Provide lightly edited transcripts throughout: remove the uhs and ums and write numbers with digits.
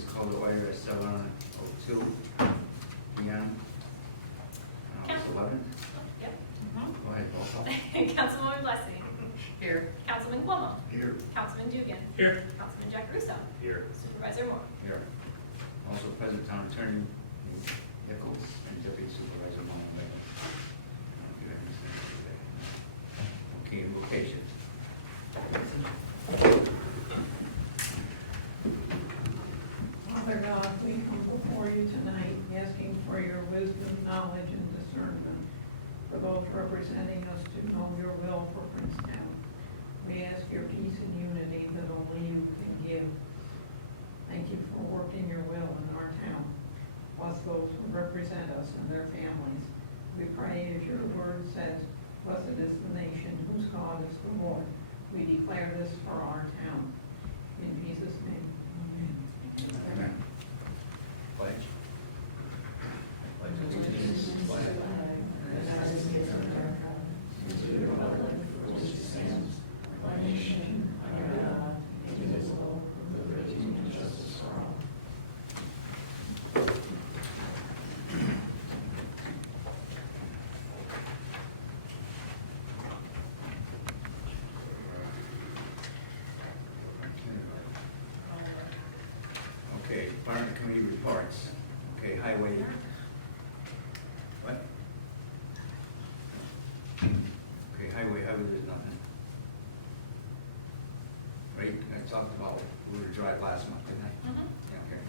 please call the order at 7:02 p.m. August 11th. Yep. Go ahead, roll call. Councilwoman Blessing. Here. Councilman Cuomo. Here. Councilman Dugan. Here. Councilman Jack Russo. Here. Supervisor Moore. Here. Also present, Town Attorney Nichols and Deputy Supervisor Moore. Okay, invocation. Father God, we come before you tonight asking for your wisdom, knowledge, and discernment for those representing us to know your will for Princetown. We ask your peace and unity that only you can give. Thank you for working your will in our town. Bless those who represent us and their families. We pray as your word says, blessed is the nation whose God is the Lord. We declare this for our town. In Jesus' name, amen. Amen. Pledge. Pledge allegiance to the flag of the United States of America, and to the republic for which it stands, one nation, under God, indivisible, with liberty and justice for all. Okay, Department Committee reports. Okay, Highway. What? Okay, Highway, there's nothing. Right, I talked about River Drive last month, didn't I? Yeah, okay.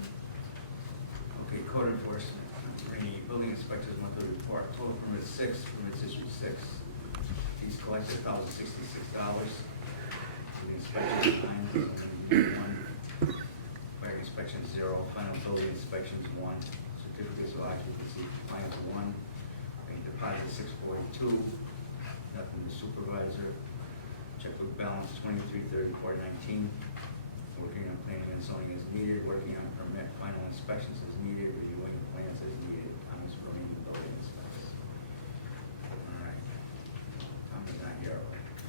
Okay, code enforcement, the building inspector's monthly report, total permits 6, permits issued 6. Fees collected $1,066. The inspection 9, 1. Fire inspection 0, final building inspections 1, certificates of occupancy minus 1, bank deposit 642, nothing to supervisor, checkbook balance 2334.19, working on planning and zoning as needed, working on permit, final inspections as needed, reviewing the plans as needed, Thomas Marine building inspections. All right, Thomas not here.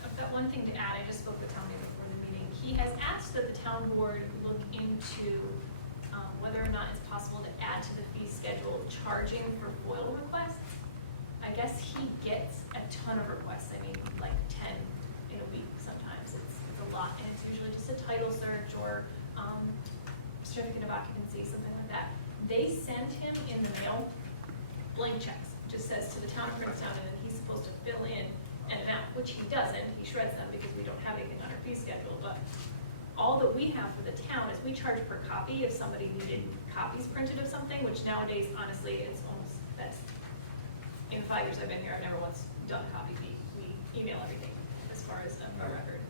I've got one thing to add. I just spoke with Tommy before the meeting. He has asked that the town board look into whether or not it's possible to add to the fee schedule charging for FOIL requests. I guess he gets a ton of requests. I mean, like 10 in a week sometimes. It's a lot, and it's usually just a title search or certificate of occupancy, something like that. They send him in the mail blank checks. It just says to the town of Princetown, and then he's supposed to fill in an amount, which he doesn't. He shreds them because we don't have anything on our fee schedule. But all that we have for the town is we charge per copy if somebody needed copies printed of something, which nowadays, honestly, it's almost, that's, in the 5 years I've been here, I've never once done a copy. We email everything as far as a record.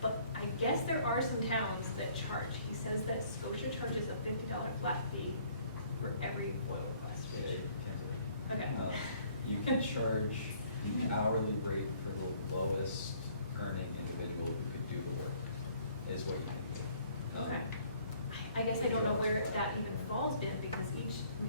But I guess there are some towns that charge. He says that Scotia charges a $50 flat fee for every FOIL request, which, okay. You can charge the hourly rate for the lowest earning individual who could do the work, is what you can do. Okay. I guess I don't know where that even falls in, because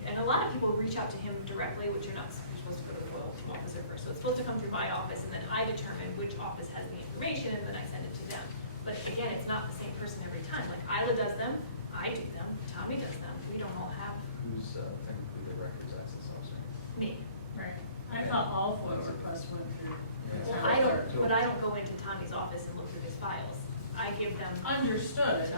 and a lot of people reach out to him directly, which you're supposed to go to the FOIL officer first. So it's supposed to come through my office, and then I determine which office has the information, and then I send it to them. But again, it's not the same person every time. Like Isla does them, I do them, Tommy does them. We don't all have Who's technically the records access officer? me. Right. I thought all FOIL requests went through. Well, I don't go into Tommy's office and look through his files. I give them. Understood,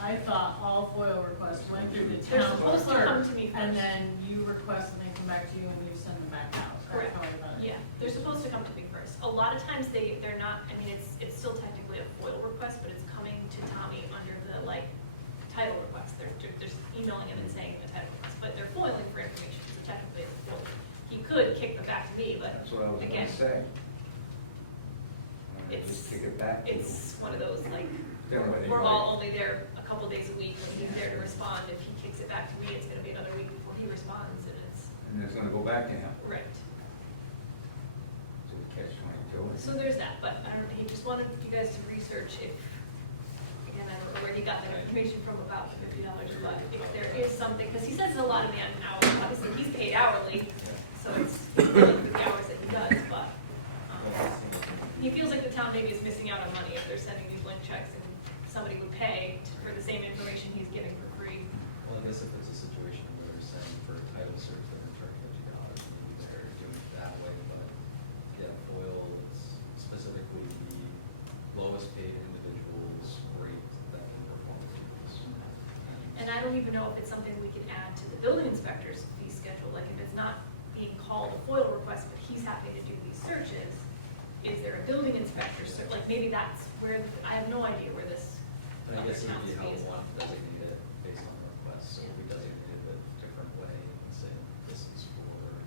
I thought all FOIL requests went through the They're town supposed to come clerk, to me and first. then you request and they come back to you and you send them back out. That's Correct. how I thought it. Yeah, they're supposed to come to me first. A lot of times they're not, I mean, it's still technically a FOIL request, but it's coming to Tommy under the title request. They're just emailing him and saying a title request, but they're FOILing for information, so technically it's FOIL. He could kick them back to me, but That's what I was again, gonna say. Just it's, kick it back. to it's one of those Yeah, but we're anyway. all only there a couple days a week, and he's there to respond. If he kicks it back to me, it's gonna be another week before he responds, and it's, And it's gonna go back to him. right. So catch 22. So there's that, but I don't, he just wanted you guys to research if, again, I don't know where he got that information from about the $50, but if there is something, because he says a lot of the hours, obviously he's paid hourly, so it's billing for the hours that he does, but he feels like the town maybe is missing out on money if they're sending these blank checks and somebody would pay for the same information he's giving for free. I guess if it's a situation where they're saying for a title search, they're gonna charge $50, maybe they're doing it that way, but yeah, FOIL, it's specifically the lowest paid individual's rate that can perform the duties. And I don't even know if it's something we could add to the building inspector's fee schedule, like if it's not being called a FOIL request, but he's happy to do these searches, is there a building inspector, like maybe that's where, I have no idea where this And I other guess it would town's be how fee we is. want to designate it based on the request, so if we designate it a different way and say this is for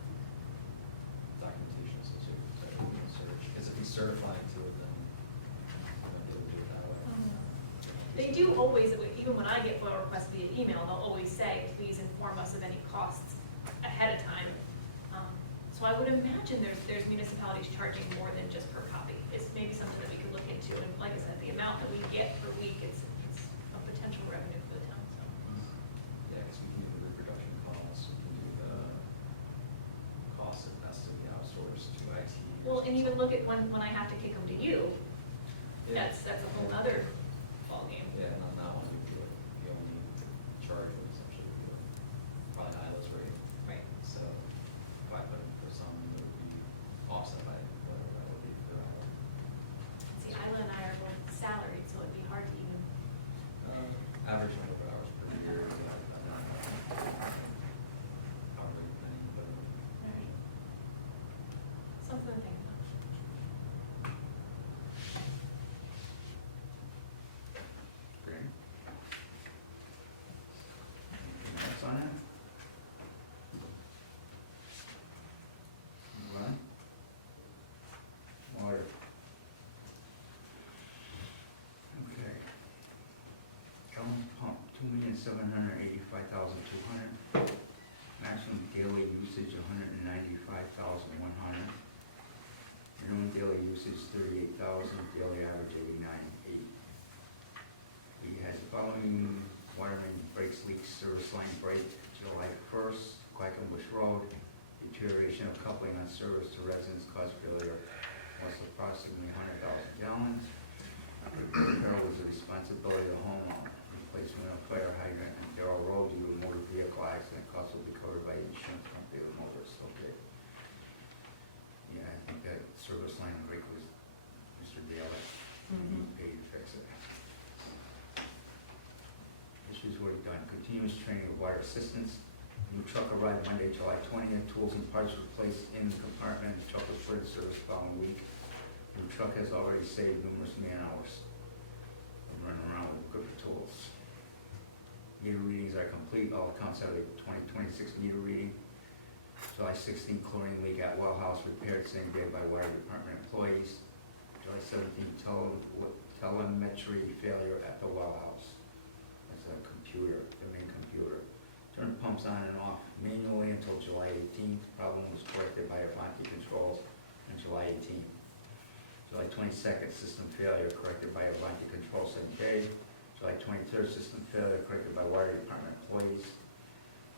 documentation associated with title search, because if he's certifying to it, then they would do it that way. They do always, even when I get FOIL requests via email, they'll always say, please inform us of any costs ahead of time. So I would imagine there's municipalities charging more than just per copy. It's maybe something that we could look into, and like I said, the amount that we get per week, it's a potential revenue for the town, so. Yeah, because we can do the reproduction costs, we can do the costs that has to be outsourced to IT. Well, and even look at when I have to kick them to you, Yeah. that's a whole other ballgame. Yeah, and on that one, we only charge what essentially would be probably Isla's rate. Right. So 500 for some, it would be offset by whatever that would be for Isla. See, Isla and I are both salaried, so it'd be hard to even, Average number of hours per year is about 9,000. However many paying, but. something to think about. Great. Anything else on it? Move on. Water. Okay. Gallon pump, 2,785,200. Maximum daily usage, 195,100. Minimum daily usage, 38,000, daily average, 89,800. We had the following water main breaks, leaks, service line break, July 1st, Quackenbush Road. Deterioration of coupling on service to residents caused failure, loss of approximately 100,000 gallons. Repair was the responsibility of the homeowner. Replacement of fire hydrant on Darrell Road due to a motor vehicle accident, cost will be covered by the insurance company of the motorist, okay. Yeah, I think that service line break was Mr. Daly. He paid to fix it. Issues were done. Continuous training of water assistants. New truck arrived Monday, July 20th. Tools and parts were placed in the compartment. The truck was put in service the following week. New truck has already saved numerous man hours. Running around with good tools. Meter readings are complete. All accounts have a 2026 meter reading. July 16th, chlorine leak at well house repaired same day by water department employees. July 17th, telemetry failure at the well house. That's a computer, the main computer. Turned pumps on and off manually until July 18th. Problem was corrected by Avanti Controls on July 18th. July 22nd, system failure corrected by Avanti Controls same day. July 23rd, system failure corrected by water department employees.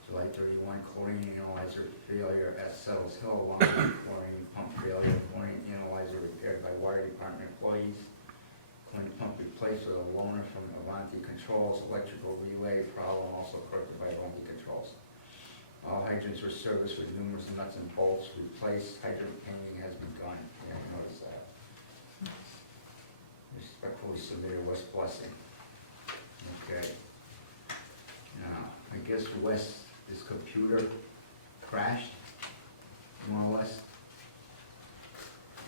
July 31, chlorine analyzer failure at Settles Hill, along with chlorine pump failure, chlorine analyzer repaired by water department employees. Chlorine pump replaced with a loaner from Avanti Controls, electrical relay problem also corrected by Avanti Controls. All hydrants were serviced with numerous nuts and bolts replaced. Hydrant painting has begun. Yeah, I noticed that. Respectfully submitted, West Blessing. Okay. Now, I guess West, this computer crashed, more or less.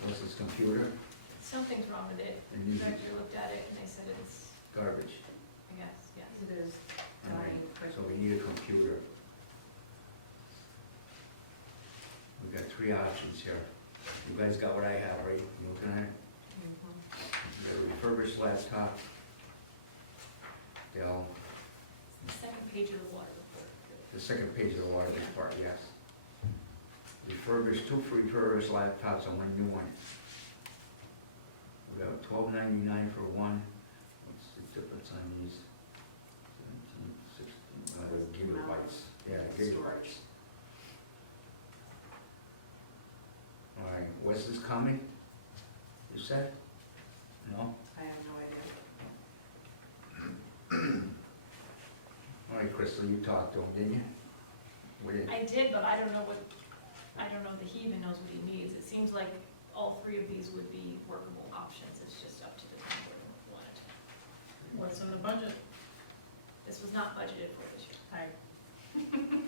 West's computer, Something's wrong with it. It The needs- director looked at it and they said it's, garbage. I guess, yes. It is. All right, so we need a computer. We've got three options here. You guys got what I have, right? You looking at it? The refurbished laptop. Dell, The second page of the water report. the second page of the water report, yes. Refurbished, two refurbished laptops and one new one. We got $12.99 for one. What's the difference on these? 17, 16, gigabytes. Yeah, gigabytes. All right, Wes is coming? You said? No? I have no idea. All All right, Crystal, you talked to him, didn't you? What did- I did, but I don't know that he even knows what he needs. It seems like all three of these would be workable options. It's just up to the town board who want it. What's in the budget? This was not budgeted for this year.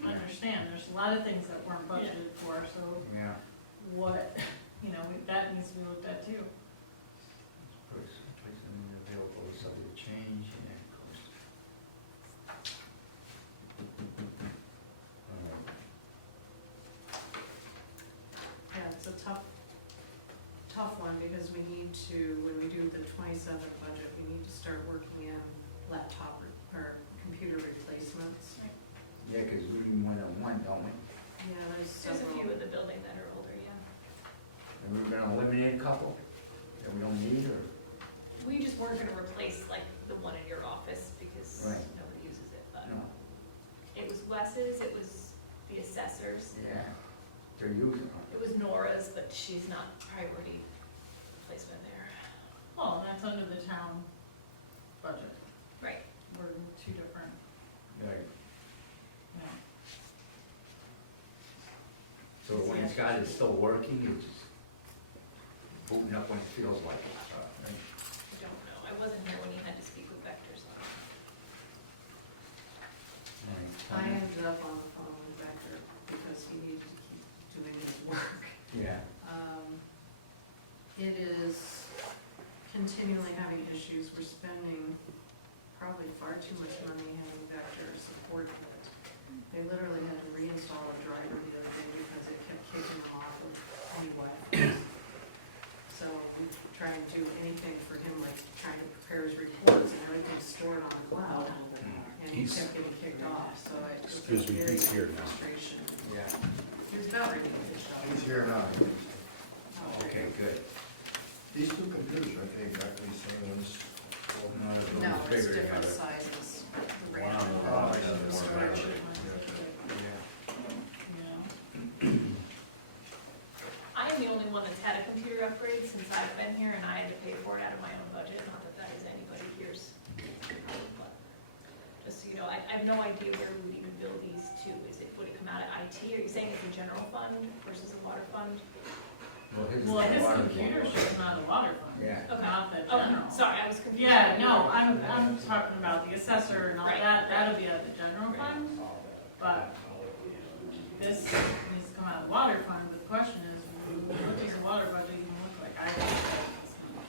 I understand, there's a lot of things that weren't budgeted for, so Yeah. what, that needs to be looked at too. Place them available, subject to change, and of course. Yeah, it's a tough one, because we need to, when we do the 27 budget, we need to start working in laptop or computer replacements. Yeah, because we need more than one, don't we? Yeah, there's There's a several. few in the building that are older, yeah. And we're gonna eliminate a couple that we don't need, or? We just weren't gonna replace like the one in your office because Right. nobody uses it, but No. it was Wes's, it was the assessors, Yeah, they're using them. it was Nora's, but she's not priority replacement there. Well, that's under the town budget, Right. we're in two different, Right. you know. So when it's got it still working, it's just booting up when it feels like it, right? I don't know, I wasn't here when you had to speak with Vector, so. I ended up on the phone with Becker because he needed to keep doing his work. Yeah, It is continually having issues. We're spending probably far too much money having Vector support it. They literally had to reinstall a driver the other day because it kept kicking them off of any Wi-Fi. So we try and do anything for him, like trying to prepare his reports and everything's stored on the cloud. And he He's- kept getting kicked off, so it was Excuse me, very he's here now. frustration. yeah, He was about ready to get shot. He's here now. okay, good. These two computers, aren't they exactly the same ones? No, No, it's bigger, different yeah. sizes. The One on the RAM, right, the the one storage. on the You know, I am the only one that's had a computer upgrade since I've been here, and I had to pay for it out of my own budget, not that that is anybody here's. But just so you know, I have no idea where we would even bill these to. Would it come out of IT? Are you saying it's a general fund versus a water fund? well, his computer's just not a water fund, Yeah. Okay. not the Oh, general. sorry, I was confused. Yeah, no, I'm talking about the assessor and all Right. that, that'll be out of the general Right. fund, but this needs to come out of the water fund, but the question is, what does the water budget even look like? I don't know.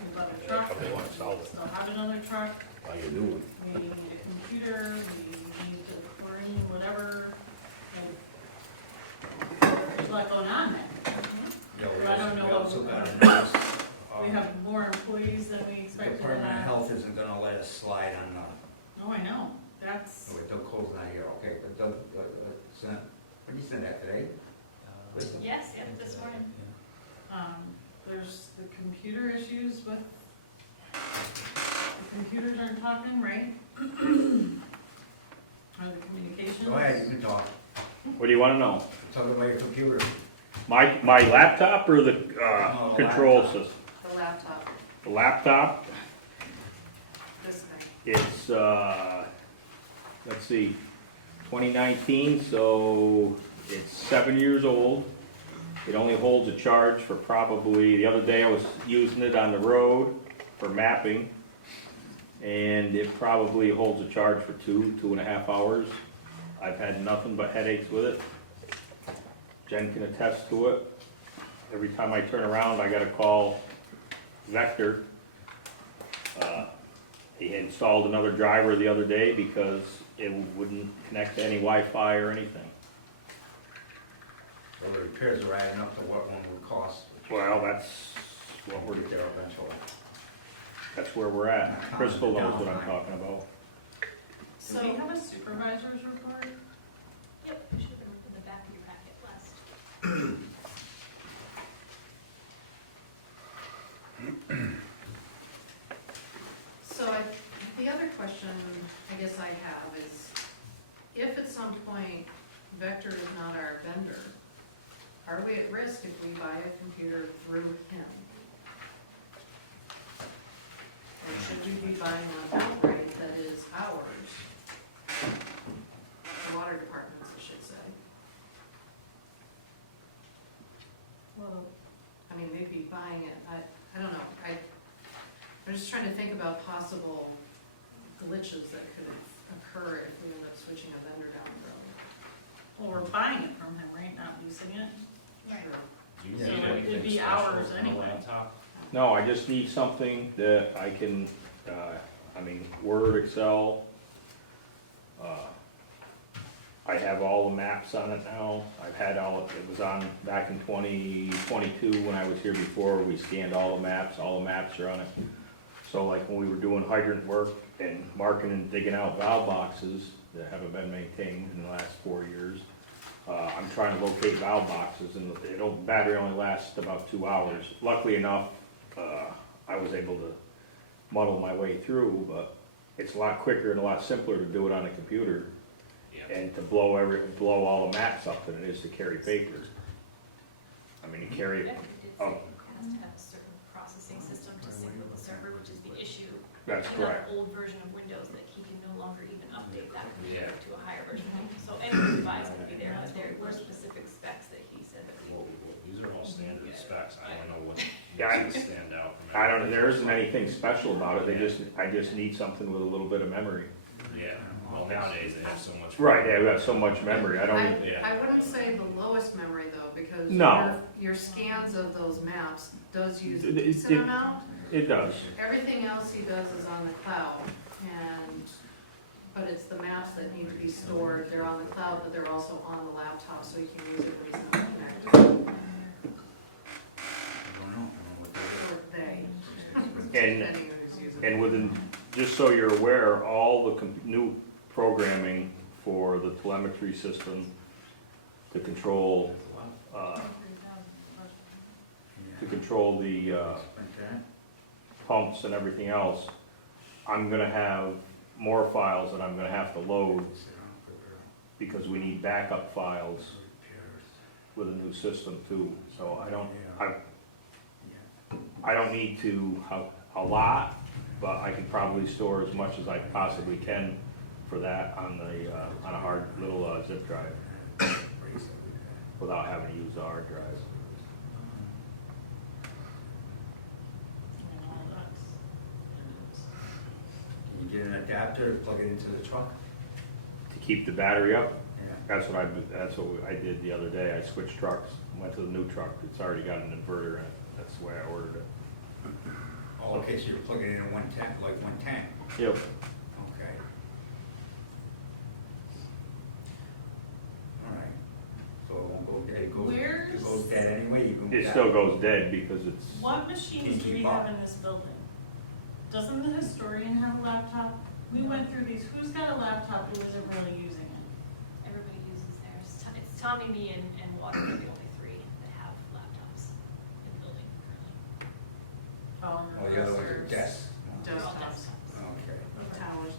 We bought a truck, we still have another truck, How you doing? we need a computer, we need the chlorine, whatever. There's a lot going on there. Yeah, we I don't know we what also we- got to notice, We have more employees than we expected to Department of have. Health isn't gonna let us slide on, Oh, I know, that's, oh, wait, Doug Cole's not here, okay, but Doug, sent, when you send that today? Yes, yeah, this morning. there's the computer issues with, the computers aren't talking, right? Or the communications? Go ahead, you can talk, What do you wanna know? talk about your computer. My laptop or the, No, control laptop. system? The laptop, The laptop, this thing. it's, let's see, 2019, so it's 7 years old. It only holds a charge for probably, the other day I was using it on the road for mapping, and it probably holds a charge for 2.5 hours. I've had nothing but headaches with it. Jen can attest to it. Every time I turn around, I gotta call Vector. He installed another driver the other day because it wouldn't connect to any Wi-Fi or anything. So the repairs are adding up to what one would cost. Well, that's what We'll we're, get there eventually. that's where we're at. Crystal knows what I'm talking about. Do we have a supervisor's report? Yep, it should have been in the back of your packet last. So the other question I guess I have is, if at some point Vector is not our vendor, are we at risk if we buy a computer through him? Or should we be buying one outright that is ours? maybe buying it, I don't know, I'm just trying to think about possible glitches that could occur if we end up switching a vendor down the road. Well, we're buying it from him, right, not leasing it? Sure. Do you Yeah. need So it'd anything be special ours on a anyway. laptop? No, I just need something that I can, Word, Excel. I have all the maps on it now. I've had it was on back in 2022 when I was here before. We scanned all the maps are on it. So like when we were doing hydrant work and marking and digging out valve boxes that haven't been maintained in the last 4 years, I'm trying to locate valve boxes and battery only lasts about 2 hours. Luckily enough, I was able to muddle my way through, but it's a lot quicker and a lot simpler to do it on a computer and to blow all the maps up than it is to carry paper. I mean, to carry, It has to have a certain processing system to sync with the server, which is the issue. that's He got correct. an old version of Windows that he can no longer even update that computer Yeah. to a higher version. So anything we buy is gonna be there, but there were specific specs that he said that we. These are all standard specs, I don't know what Yeah, makes it stand out from I don't know, everything. there isn't anything special about it, I just need something with a little bit of memory. Yeah, well, nowadays they have so much. Right, they've got so much memory, I don't, Yeah. I wouldn't say the lowest memory though, because No. your scans of those maps does use a It- decent it- amount. it does. Everything else he does is on the cloud, but it's the maps that need to be stored, they're on the cloud, but they're also on the laptop, so you can use it when he's not connected, I don't know what that is. or they, And, depending on who's using it. and within, just so you're aware, all the new programming for the telemetry system to control, the, Like that? pumps and everything else, I'm gonna have more files that I'm gonna have to load because we need backup files with a new system too. So I don't need to have a lot, but I can probably store as much as I possibly can for that on a hard little zip drive without having to use the hard drive. And all that's. Can you get an adapter, plug it into the truck? To keep the battery up, Yeah. that's what I did the other day. I switched trucks, went to the new truck. It's already got an inverter in it. That's the way I ordered it. Oh, okay, so you're plugging it in 110, like 110, Yep. okay. All right, so it won't go dead, Where's- it goes dead anyway, you can. It still goes dead because it's, What machines do we keep up. have in this building? Doesn't the historian have a laptop? We went through these, who's got a laptop who isn't really using it? Everybody uses theirs. It's Tommy, me, and Water are the only three that have laptops in the building currently. Oh, Oh, the other ones are desks. They're all Desktops. desktops. Okay. Towers.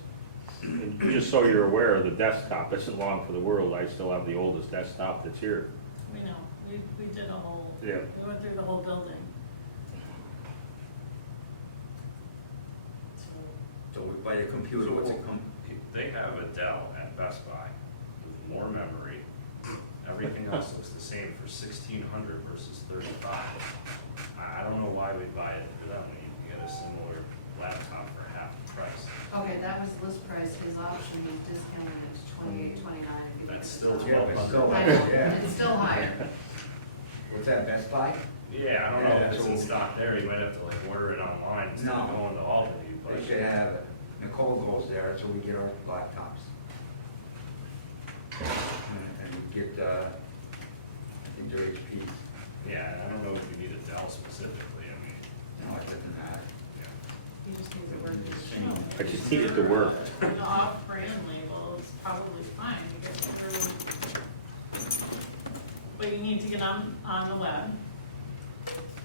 and just so you're aware, the desktop isn't long for the world. I still have the oldest desktop that's here. We know, we did a whole, Yeah. we went through the whole building. So we buy the computer, what's it come? They have a Dell at Best Buy with more memory. Everything else looks the same for 1,600 versus 35. I don't know why we buy it for them when you can get a similar laptop for half the price. Okay, that was list price, his option, he's discounted it to 28, 29 if you. That's get it. still Yeah, but still, I know, yeah. it's still higher. What's that, Best Buy? Yeah, I don't know Yeah, if it's in so- stock there. You might have to like order it online instead of No. going to Albany. But They should have it. Nicole goes there, so we get our laptops. And we get, I think they're HPs. yeah, I don't know if you need a Dell specifically. I mean, No, it doesn't matter. yeah. He just needs it working. I just need it to work. The off-brand label is probably fine to get through. But you need to get on the web.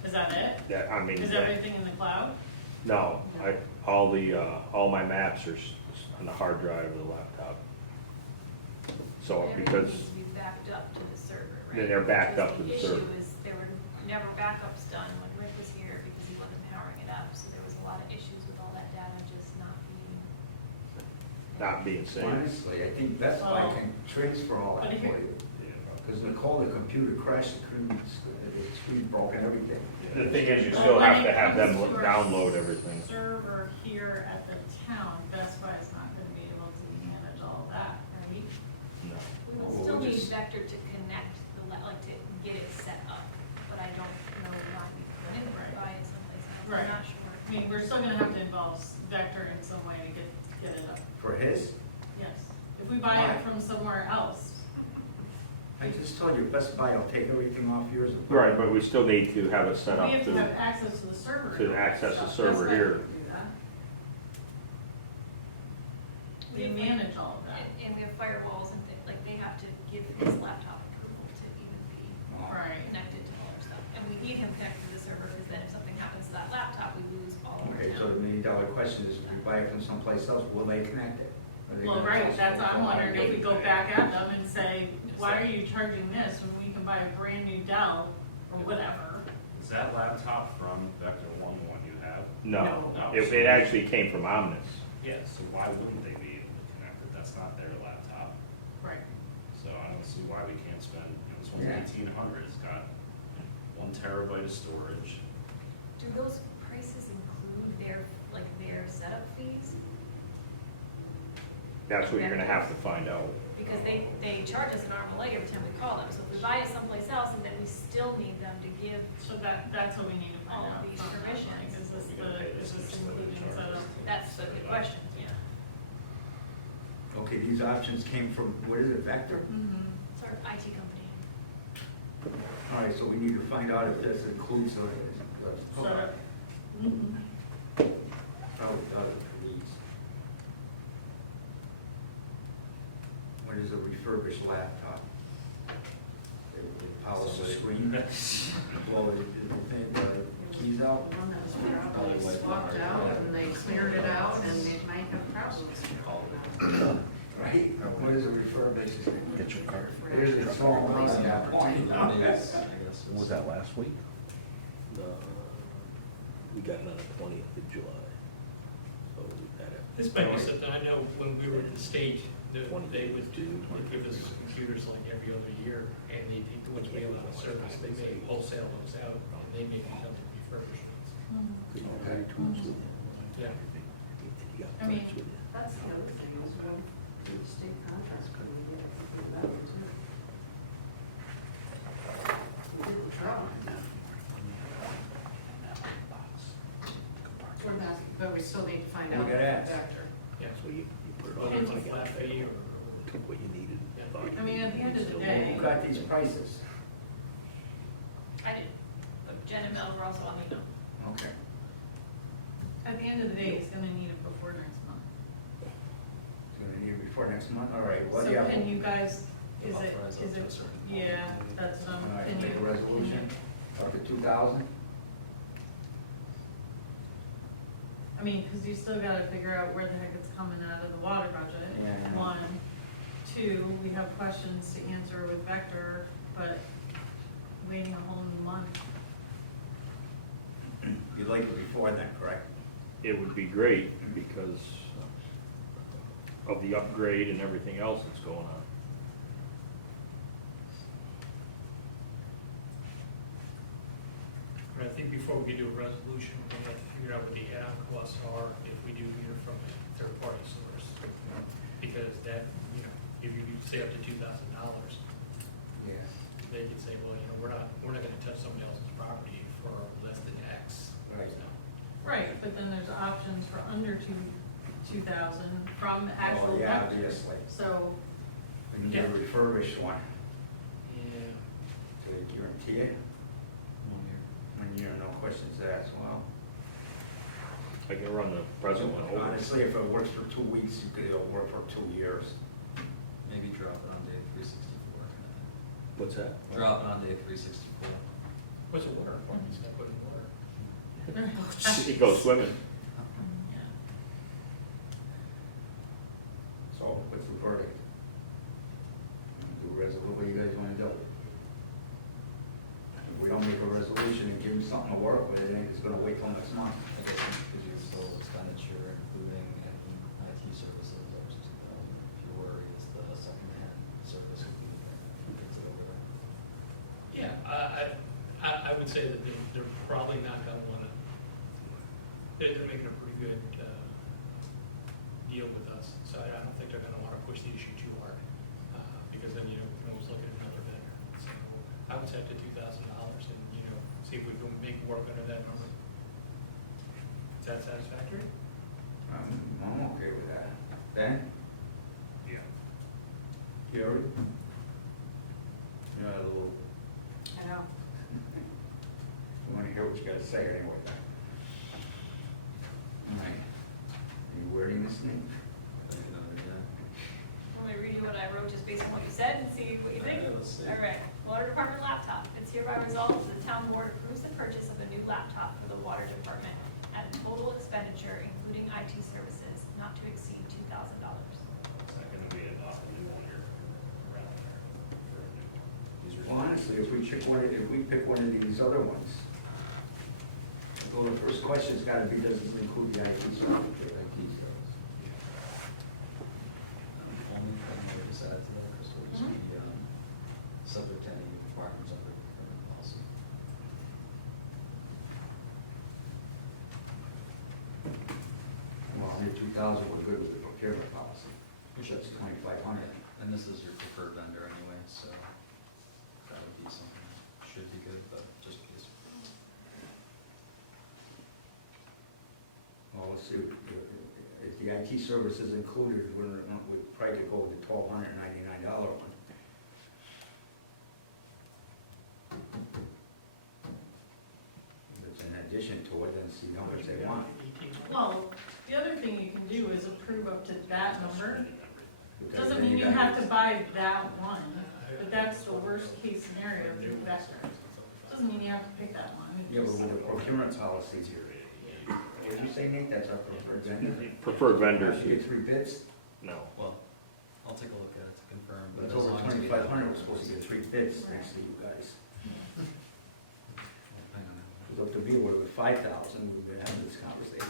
Is that it? Yeah, I mean, Is everything in the cloud? no, all my maps are on the hard drive of the laptop. So Everything because, needs to be backed up to the server, right? Then they're backed Because up to the server. issue is there were never backups done when Rick was here because he wasn't powering it up, so there was a lot of issues with all that data just not being. not being saved. Honestly, I think Best Buy Well- can transfer all that But for here- you. Because Nicole, the computer crashed, the screen broke and everything. The thing is, you Well, still when have it to have them comes to our download everything. Server here at the town, Best Buy is not gonna be able to manage all that, right? No. We would Well, still we need just- Vector to connect like to get it set up, but I don't know why we couldn't Right. buy it someplace else, Right. I'm not sure. I mean, we're still gonna have to involve Vector in some way to get it up, For his, yes. If we buy Why? it from somewhere else, I just told you, Best Buy will take everything off yours. and put Right, it- but we still need to have it set we up have to to, have access to the server. to access the Best server Buy here. can do that. We manage all of that. And we have firewalls and things, like, they have to give his laptop approval to even be Right. connected to all our stuff. And we need him connected to the server, because then if something happens to that laptop, we lose all of our Okay, so the $1 million question is, if we buy it from someplace else, will they connect it? Are they Well, gonna right, tell us that's, what I'm the wondering if we go hell back at them and say, why are you charging this when we can buy a brand new Dell or whatever? Is that laptop from Vector One the one you have? No, No. it actually came from Omnis. Yeah, so why wouldn't they be able to connect it? That's not their laptop. Right. So I don't see why we can't spend, this one's Yeah. 1,800, it's got 1 terabyte of storage. Do those prices include their, like, their setup fees? That's what you're gonna have to find out. Because they charge us an arm and a leg every time we call them, so if we buy it someplace else, and then we still need them to give, So that's what we need to find All of out. these from them, permissions. like, Is this We gotta pay is this this much for the including charges. setup? that's the good question, yeah. Okay, these options came from, what is it, Vector? Mm-hmm. It's our IT company. All right, so we need to find out if this includes the Setup. Mm-hmm. Probably doesn't for these. What is a refurbished laptop? It would polish the screen, blow the keys out. The one that was probably swapped out and they cleared it out and it might have problems. Right, what is a refurbished? Get your card. There's a small amount at that point. Nowadays, I guess Was it's- that last week? We got it on the 20th of July. So we had it. This might be something, I know when we were at the state, they would give us computers like every other year, and they think the ones we have on service, they may wholesale those out, and they may be something refurbishments. Could you Okay. carry tools with you? Yeah. And you got I mean, parts with you. That's the other thing, is when the state contracts could we get for that one too? We did the trial. For that, but we still need to find We out. gotta ask. Vector. Yeah, So you put it whether on it's a like flat that. fee or. Took what you needed. thought you I mean, at the end of the needed. day, Who got these prices? I did, but Jen and Mel were also on the email. Okay. at the end of the day, he's gonna need it before next month. So we need it before next month, all right, what So do you have? can you guys, is Authorize it, up to a certain amount. yeah, that's, All right, can you? make a resolution, up to 2,000? I mean, cause you still gotta figure out where the heck it's coming out of the water budget. Yeah, I know. 1, 2, we have questions to answer with Vector, but waiting a whole new month. You'd like it before then, correct? It would be great because of the upgrade and everything else that's going on. And I think before we can do a resolution, we're gonna have to figure out what the add-on costs are if we do hear from a third-party source. Because that, you know, if you say up to $2,000, Yeah. they could say, well, you know, we're not gonna touch somebody else's property for less than X. Right. So, Right, but then there's options for under 2,000 from the actual Oh, yeah, Vector. obviously. So, We can get a refurbished one, Yeah, so they guarantee it, 1 year. 1 year, no questions asked, well. I can run the present one over. Honestly, if it works for 2 weeks, you could, it'll work for 2 years. Maybe drop it on day 364. What's that? Drop it on day 364. what's the water for? He's not putting water. It goes swimming. yeah. So what's the verdict? Do a resolution, what do you guys wanna do? If we don't make a resolution and give them something to work with, it ain't, it's gonna wait till next month. I guess because you still expenditure, including any IT services, up to 2,000. If your worry is the secondhand service would be there, if it's over there. they're making a pretty good, deal with us, so I don't think they're gonna wanna push the issue too hard, because then, you know, we can always look at another vendor. So I would set it to $2,000 and, you know, see if we can make work under that number. Is that satisfactory? I'm okay with that. Ben? Yeah. Gary? Yeah, a little, I know. I wanna hear what you gotta say anyway. All right. Are you wording this thing? Thinking of it, yeah. Let me read you what I wrote just based on what you said and see what you think. Yeah, let's see. All right, water department laptop. It's hereby resolved that the town board approves the purchase of a new laptop for the water department at a total expenditure, including IT services, not to exceed $2,000. It's not gonna be a new one here around there for a new one. These are- Well, honestly, if we pick one of these other ones, well, the first question's gotta be, does this include the IT software? Only thing I would just add to that, Crystal, is the, subject to any requirements under the current policy. Well, under 2,000, we're good with the procurement policy, which is 2,500. And this is your preferred vendor anyway, so that would be something that should be good, but just in case. Well, let's see, if the IT service is included, we'd probably could go with the $1,299 one. If it's in addition to it, then see how much they want. Well, the other thing you can do is approve up to that number. Because Doesn't then mean you gotta- have to buy that one, but that's the worst case scenario for the investor. Doesn't mean you have to pick that one. Yeah, but with the procurement policy, what did you say, Nate, that's our preferred vendor? Preferred vendors, You get 3 bids, no. Well, I'll take a look at it to confirm, but but as it's over long as we. 2,500, we're supposed to get 3 bids, thanks to you guys. Hang on. Look to be with 5,000, we've been having this conversation.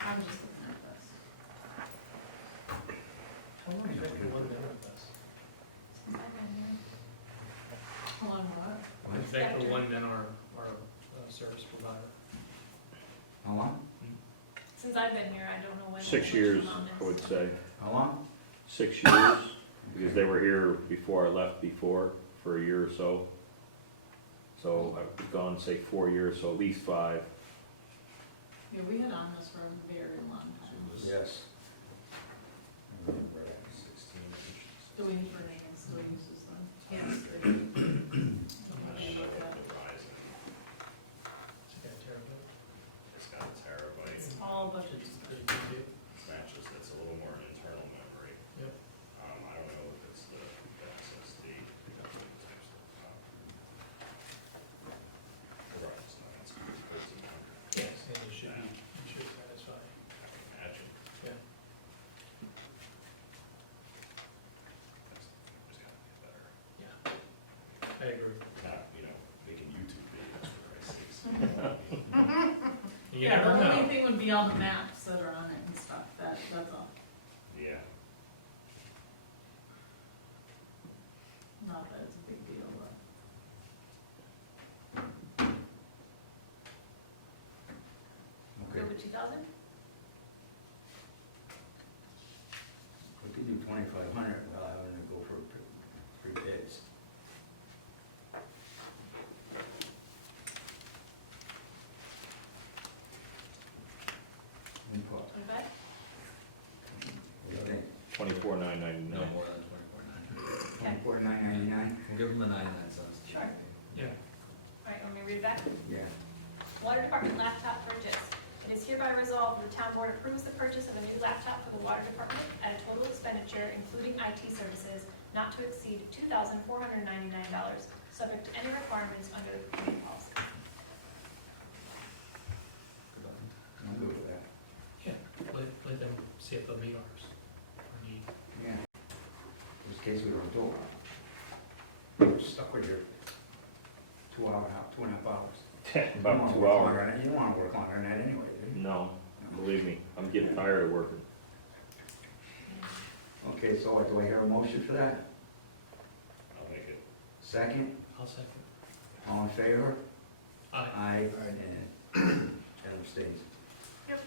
I'm just looking at this. How long has that one been with us? Hold on, what? Has Vector One been our service provider? How long? Since I've been here, I don't know when. 6 which years, amount I would is. say. How long? 6 years, because they were here before I left before, for a year or so. So I've gone, say, 4 years, so at least 5. Yeah, we had on this for a very long time. Yes. I remember that. 16 inches. Do we need for names, do we use this one? Yes. I don't know what Verizon, It's got a terabyte. it's got a terabyte, It's all budget. It's pretty good deal. it's matches, it's a little more internal memory. Yep. I don't know if it's the SSD. Verizon, that's 1,300. Yes, and it should satisfy. I can imagine. Yeah. That's, it's gotta get better. Yeah. I agree. Not, making YouTube videos for Christ's sakes. You Yeah, never the only know. thing would be all the maps that are on it and stuff, that's all. Yeah. Not that it's a big deal, but. Okay, Go with 2,000? we could do 2,500 without having to go for 3 bids. Input. 25? What do you think? $24,999. No more than 24.9. 24,999? We'll give them the 99 cents. Sure. Yeah. All right, want me to read it back? Yeah. Water department laptop purchase. It is hereby resolved, the town board approves the purchase of a new laptop for the water department at a total expenditure, including IT services, not to exceed $2,499, subject to any requirements under the procurement policy. I'm good with that. Yeah, let them see if they'll meet ours. Or need. Yeah. Just in case we don't do it. We're stuck with your 2.5 hours. About 2 You hours. don't want to work longer than that anyway, do you? No, believe me, I'm getting tired of working. Okay, so do I hear a motion for that? I'll make it. Second? I'll second. All in favor? Aye. Aye. Aye. And And abstains. Yep,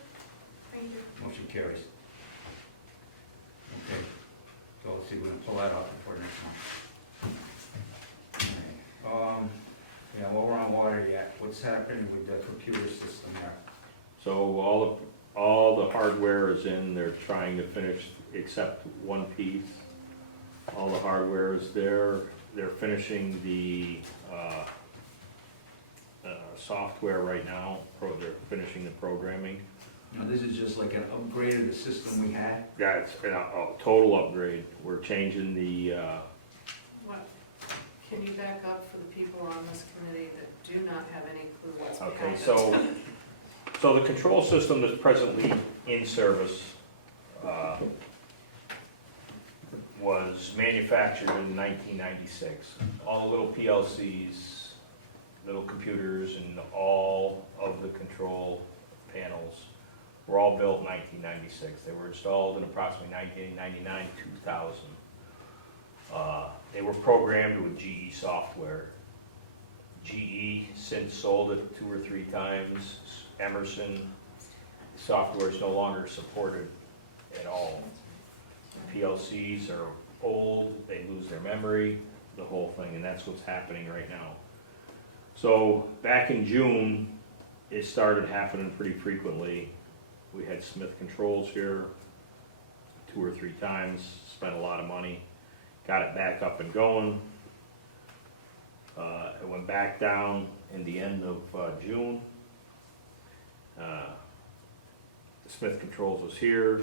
thank you. Motion carries. Okay, so let's see, we're gonna pull that off before next month. Okay. Yeah, while we're on water yet, what's happening with the computer system there? So all the hardware is in, they're trying to finish except one piece. All the hardware is there, they're finishing the, software right now, they're finishing the programming. Now, this is just like an upgrade of the system we had? Yeah, it's a total upgrade, we're changing the, What, can you back up for the people on this committee that do not have any clue what's behind okay, us? so the control system that's presently in service, was manufactured in 1996. All the little PLCs, little computers, and all of the control panels were all built in 1996. They were installed in approximately 1999, 2000. They were programmed with GE software. GE since sold it 2 or 3 times. Emerson, the software is no longer supported at all. PLCs are old, they lose their memory, the whole thing, and that's what's happening right now. So back in June, it started happening pretty frequently. We had Smith Controls here 2 or 3 times, spent a lot of money, got it back up and going. It went back down in the end of June. Smith Controls was here,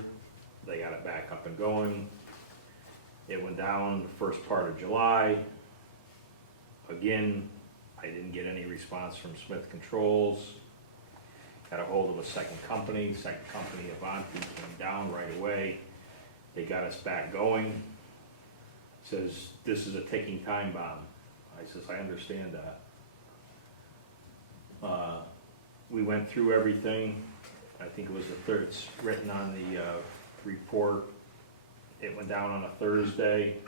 they got it back up and going. It went down the first part of July. Again, I didn't get any response from Smith Controls. Got a hold of a second company, Avanti, came down right away. They got us back going. Says, this is a ticking time bomb. I says, I understand that. We went through everything. I think it was the third, it's written on the report. It went down on a Thursday.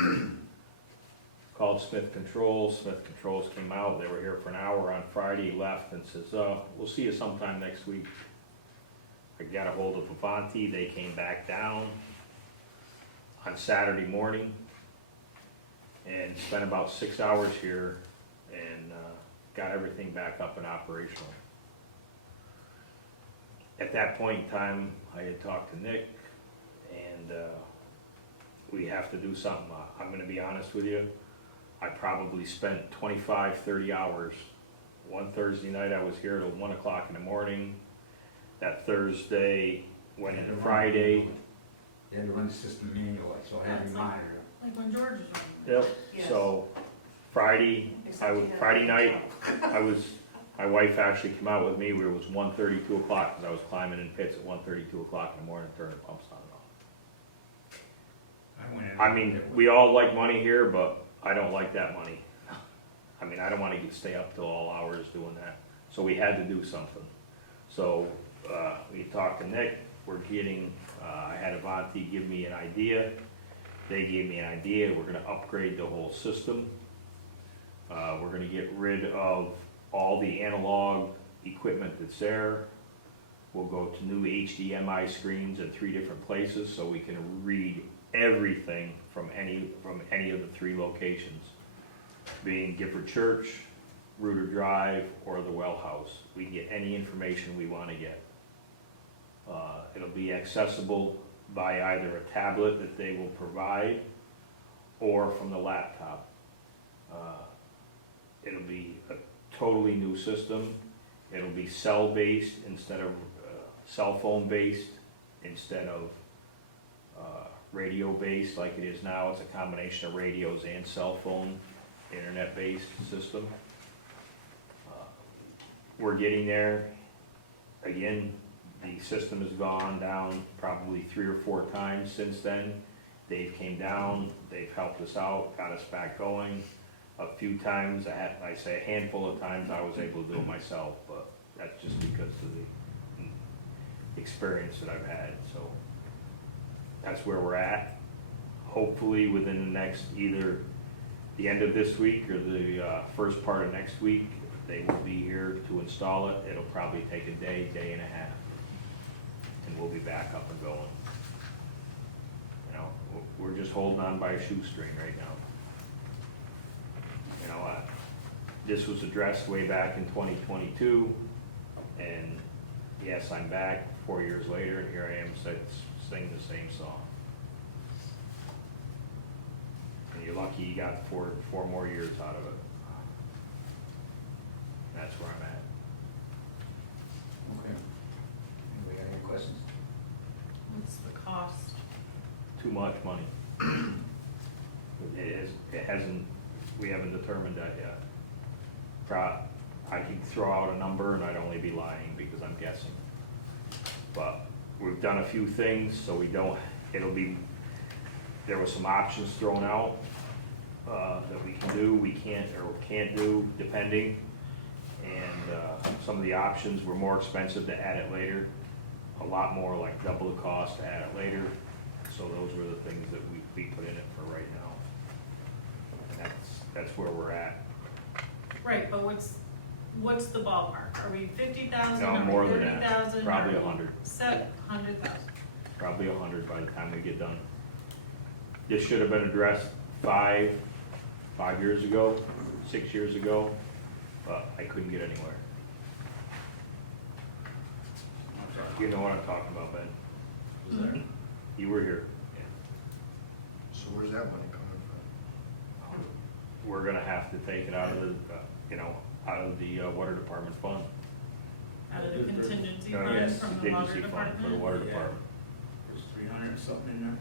Called Smith Controls. Smith Controls came out. They were here for an hour on Friday, left, and says, we'll see you sometime next week. I got a hold of Avanti. They came back down on Saturday morning and spent about 6 hours here and got everything back up and operational. At that point in time, I had talked to Nick, and we have to do something. I'm gonna be honest with you, I probably spent 25, 30 hours. One Thursday night, I was here till 1 o'clock in the morning. That Thursday, went into Friday. They had to run the system manually, so I had to monitor it. Like when George was running. Yep. Yes. So Friday, Except you had Friday a night, job. my wife actually came out with me. It was 1:30, 2 o'clock, because I was climbing in pits at 1:30, 2 o'clock in the morning, turning pumps on and off. I went in. I mean, we all like money here, but I don't like that money. I mean, I don't want to stay up till all hours doing that. So we had to do something. So we talked to Nick. We're getting, I had Avanti give me an idea. They gave me an idea. We're going to upgrade the whole system. We're going to get rid of all the analog equipment that's there. We'll go to new HDMI screens in 3 different places so we can read everything from any of the 3 locations, being Gifford Church, Reuter Drive, or the Well House. We can get any information we want to get. It'll be accessible by either a tablet that they will provide or from the laptop. It'll be a totally new system. It'll be cell-based instead of cell phone-based instead of radio-based like it is now. It's a combination of radios and cell phone, internet-based system. We're getting there. Again, the system has gone down probably 3 or 4 times since then. Dave came down, they've helped us out, got us back going. A few times, I say a handful of times, I was able to do it myself, but that's just because of the experience that I've had, so that's where we're at. Hopefully within the next, either the end of this week or the first part of next week, They will be here to install it. It'll probably take a day, day and a half. And we'll be back up and going. You know, we're just holding on by a shoestring right now. You know, this was addressed way back in 2022, and yes, I'm back 4 years later, and here I am singing the same song. And you're lucky you got four more years out of it. That's where I'm at. Okay. Anybody got any questions? What's the cost? Too much money. We haven't determined that yet. I can throw out a number and I'd only be lying because I'm guessing. But we've done a few things, so we don't, there were some options thrown out, that we can do, we can't do, depending. And, some of the options were more expensive to add it later, a lot more, like double the cost to add it later. So those were the things that we put in it for right now. And that's where we're at. Right, but what's the ballpark? Are we 50,000? No, more than that. 30,000? Probably 100. 700,000. Probably 100 by the time we get done. This should have been addressed 5 years ago, 6 years ago, but I couldn't get anywhere. You know what I'm talking about, Ben. Was there? You were here. So where's that money coming from? We're gonna have to take it out of the water department fund. Out of the contingency Oh, fund yes, from the water contingency fund for the department? water Yeah. department. There's 300 or something in there.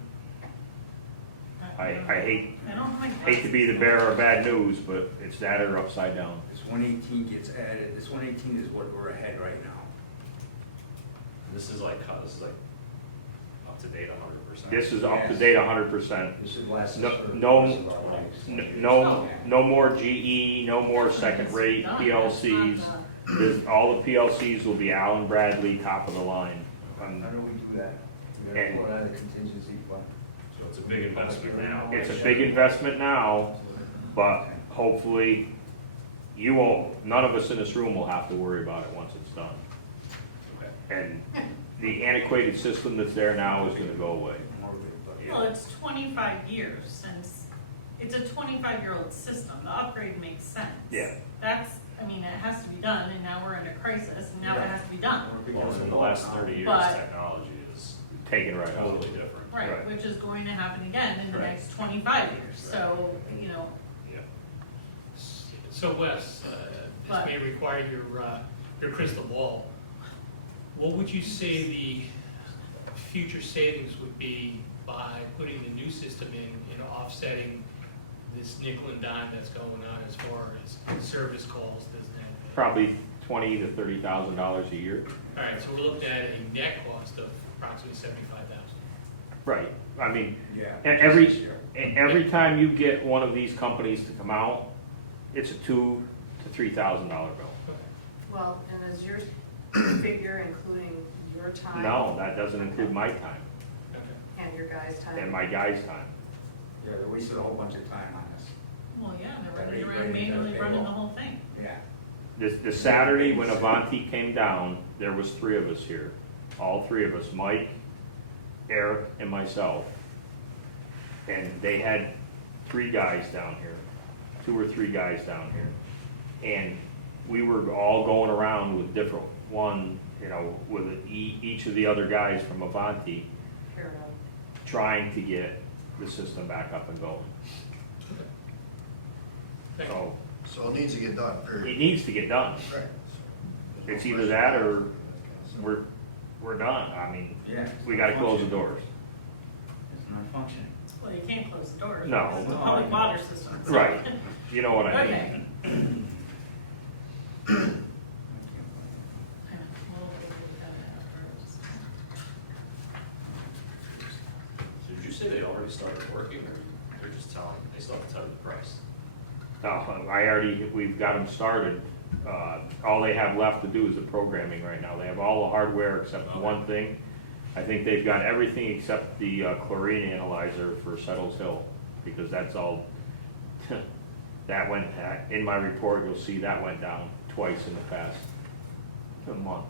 I don't like hate to be the bearer of bad news, but it's that or upside down. This 118 gets added, this 118 is what we're ahead right now. This is like up to date 100%. This is up to date 100%. This should last us No- for the no- rest of our lives. No more GE, no more second-rate It's done. PLCs. It's not done. All the PLCs will be Allen Bradley, top of the line. How do we do that? We gotta And- pull it out of the contingency fund. So it's a big investment now. It's a big investment now, but hopefully none of us in this room will have to worry about it once it's done. Okay. And the antiquated system that's there now is gonna go away. Well, it's 25 years since, it's a 25-year-old system. The upgrade makes sense. Yeah. It has to be done, and now we're in a crisis, and now it has to be done. Well, in the last 30 years, But- technology is Taken right out. totally different. Right, Right. which is going to happen again in the Right. next 25 years. So, Yeah. So Wes, this But- may require your crystal ball. What would you say the future savings would be by putting the new system in offsetting this nickel and dime that's going on as far as service calls, doesn't that? Probably $20,000 to $30,000 a year. All right, so we're looking at a net cost of approximately 75,000. Right. I mean, Yeah. and every time you get one of these companies to come out, it's a $2,000 to $3,000 bill. Well, and is your figure including your time? No, that doesn't include my time Okay. And your guys' time? and my guy's time. Yeah, they wasted a whole bunch of time on this. well, yeah, they're running Right, around manually right, running right. the whole thing. Yeah. The Saturday when Avanti came down, there was 3 of us here. All 3 of us, Mike, Eric, and myself. And they had 3 guys down here, 2 or 3 guys down here. And we were all going around with different, with each of the other guys from Avanti, Fair enough. trying to get the system back up and going. Thank you. So So it needs to get done, period. it needs to get done. Right. There's no It's either question that about or it. we're done. I mean, Yeah. we gotta close the doors. It's not functioning. Well, you can't close the doors. No. because It's a public water system. so- Right. You know what I mean? Okay. I know, we'll figure that out first. So did you say they already started working, or they're just they still have to tell you the price? No, we've got them started. All they have left to do is the programming right now. They have all the hardware except for one thing. I think they've got everything except the chlorine analyzer for Settles Hill, because that's all, that went, in my report, you'll see that went down twice in the past month.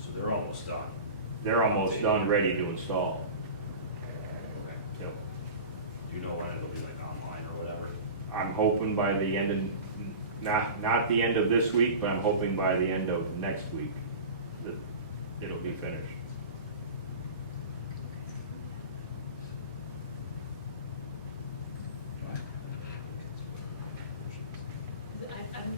So they're almost done. They're almost done, ready to install. Okay. Yep. Do you know when it'll be like online or whatever? I'm hoping by the end of, not the end of this week, but I'm hoping by the end of next week that it'll be finished.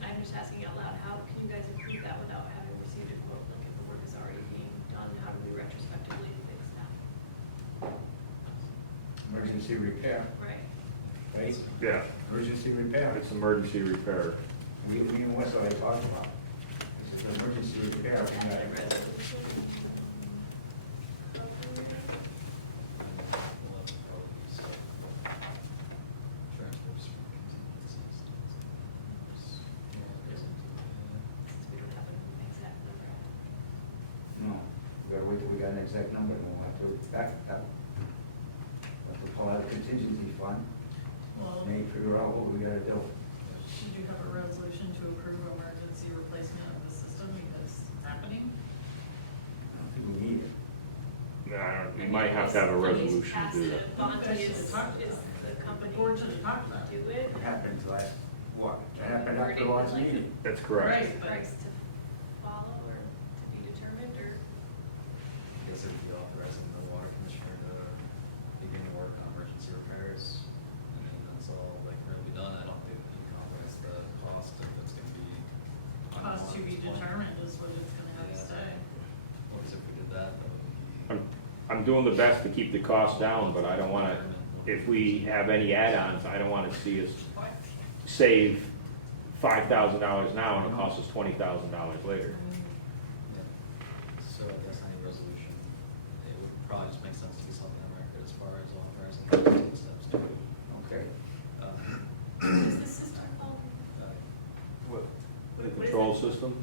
I'm just asking out loud, how can you guys approve that without having received a quote? Like if the work is already being done, how do we retrospectively fix that? Emergency repair, Right. right? Yeah. Emergency repair. It's emergency repair. We and what's what I talked about. This is emergency repair. We got it. We don't have an exact number. No, we gotta wait till we got an exact number, and we'll have to back up. Have to pull out a contingency fund, Well, and figure out what we gotta do. should you have a resolution to approve emergency replacement of the system because it's happening? I don't think we need it. No, we might have to have a resolution to do that. Bonte is the company Board should have talked about to it. do it. It happened last, what? It happened after the last meeting. That's correct. Right, but Price to follow or to be determined, or? I guess it'd be authorizing the water commissioner to begin work on emergency repairs, and then that's all like really be done. I don't think you can authorize the cost if it's gonna be. cost to be determined is what it's gonna have to Yeah. say. Well, 'cause if we did that, that would be. I'm doing the best to keep the costs down, but I don't wanna, if we have any add-ons, I don't wanna see us save $5,000 now and it costs us $20,000 later. So I guess any resolution, it would probably just make sense to be something on record as far as authorizing the steps to. Okay. What is this system called? What? The What is control it? system?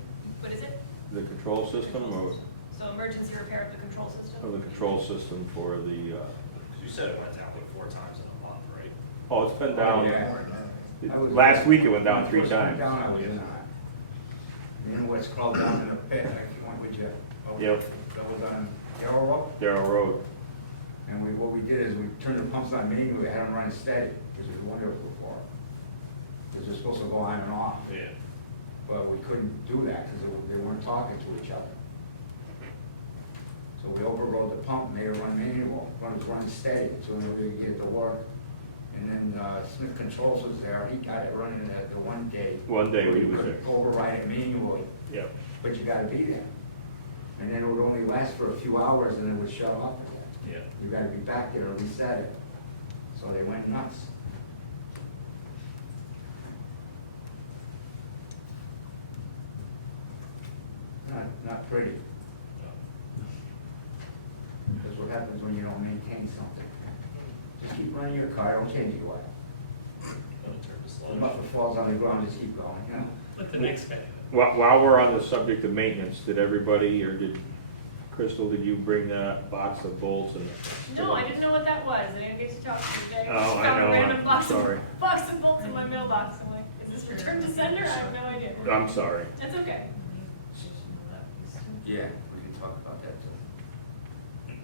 What is it? The control system or So emergency repair of the control system? the control system for the, 'Cause you said it went down, like 4 times in a month, right? oh, it's been down. Yeah. I was- Last week it went down 3 First went times. down, I was in that. You know what's called down in the pit, like you went with your. Yep. That was on Yarrow Road. Darrow Road. And what we did is we turned the pumps on manually, we had them running steady, because we wondered before. Because they're supposed to go on and off, Yeah. but we couldn't do that because they weren't talking to each other. So we overrode the pump, made it run manual, run steady, so we could get it to work. And then Smith Controls was there, he got it running at the one day. One day we We was there. could override it manually, Yep. but you gotta be there. And then it would only last for a few hours and then it would shut off again. Yeah. You gotta be back there to reset it. So they went nuts. Not pretty. Because what happens when you don't maintain something? Just keep running your car, don't change your oil. Gonna turn to The sludge. muffler falls on the ground, just keep going, you know? Let the next guy. While we're on the subject of maintenance, did everybody, or did, Crystal, did you bring that box of bolts and? No, I didn't know what that was. I didn't get to talk to you today. Oh, just I found know, a random I'm box sorry. box of bolts in my mailbox. I'm like, is this return to sender? I have no idea. I'm sorry. That's okay. Yeah, we can talk about that too.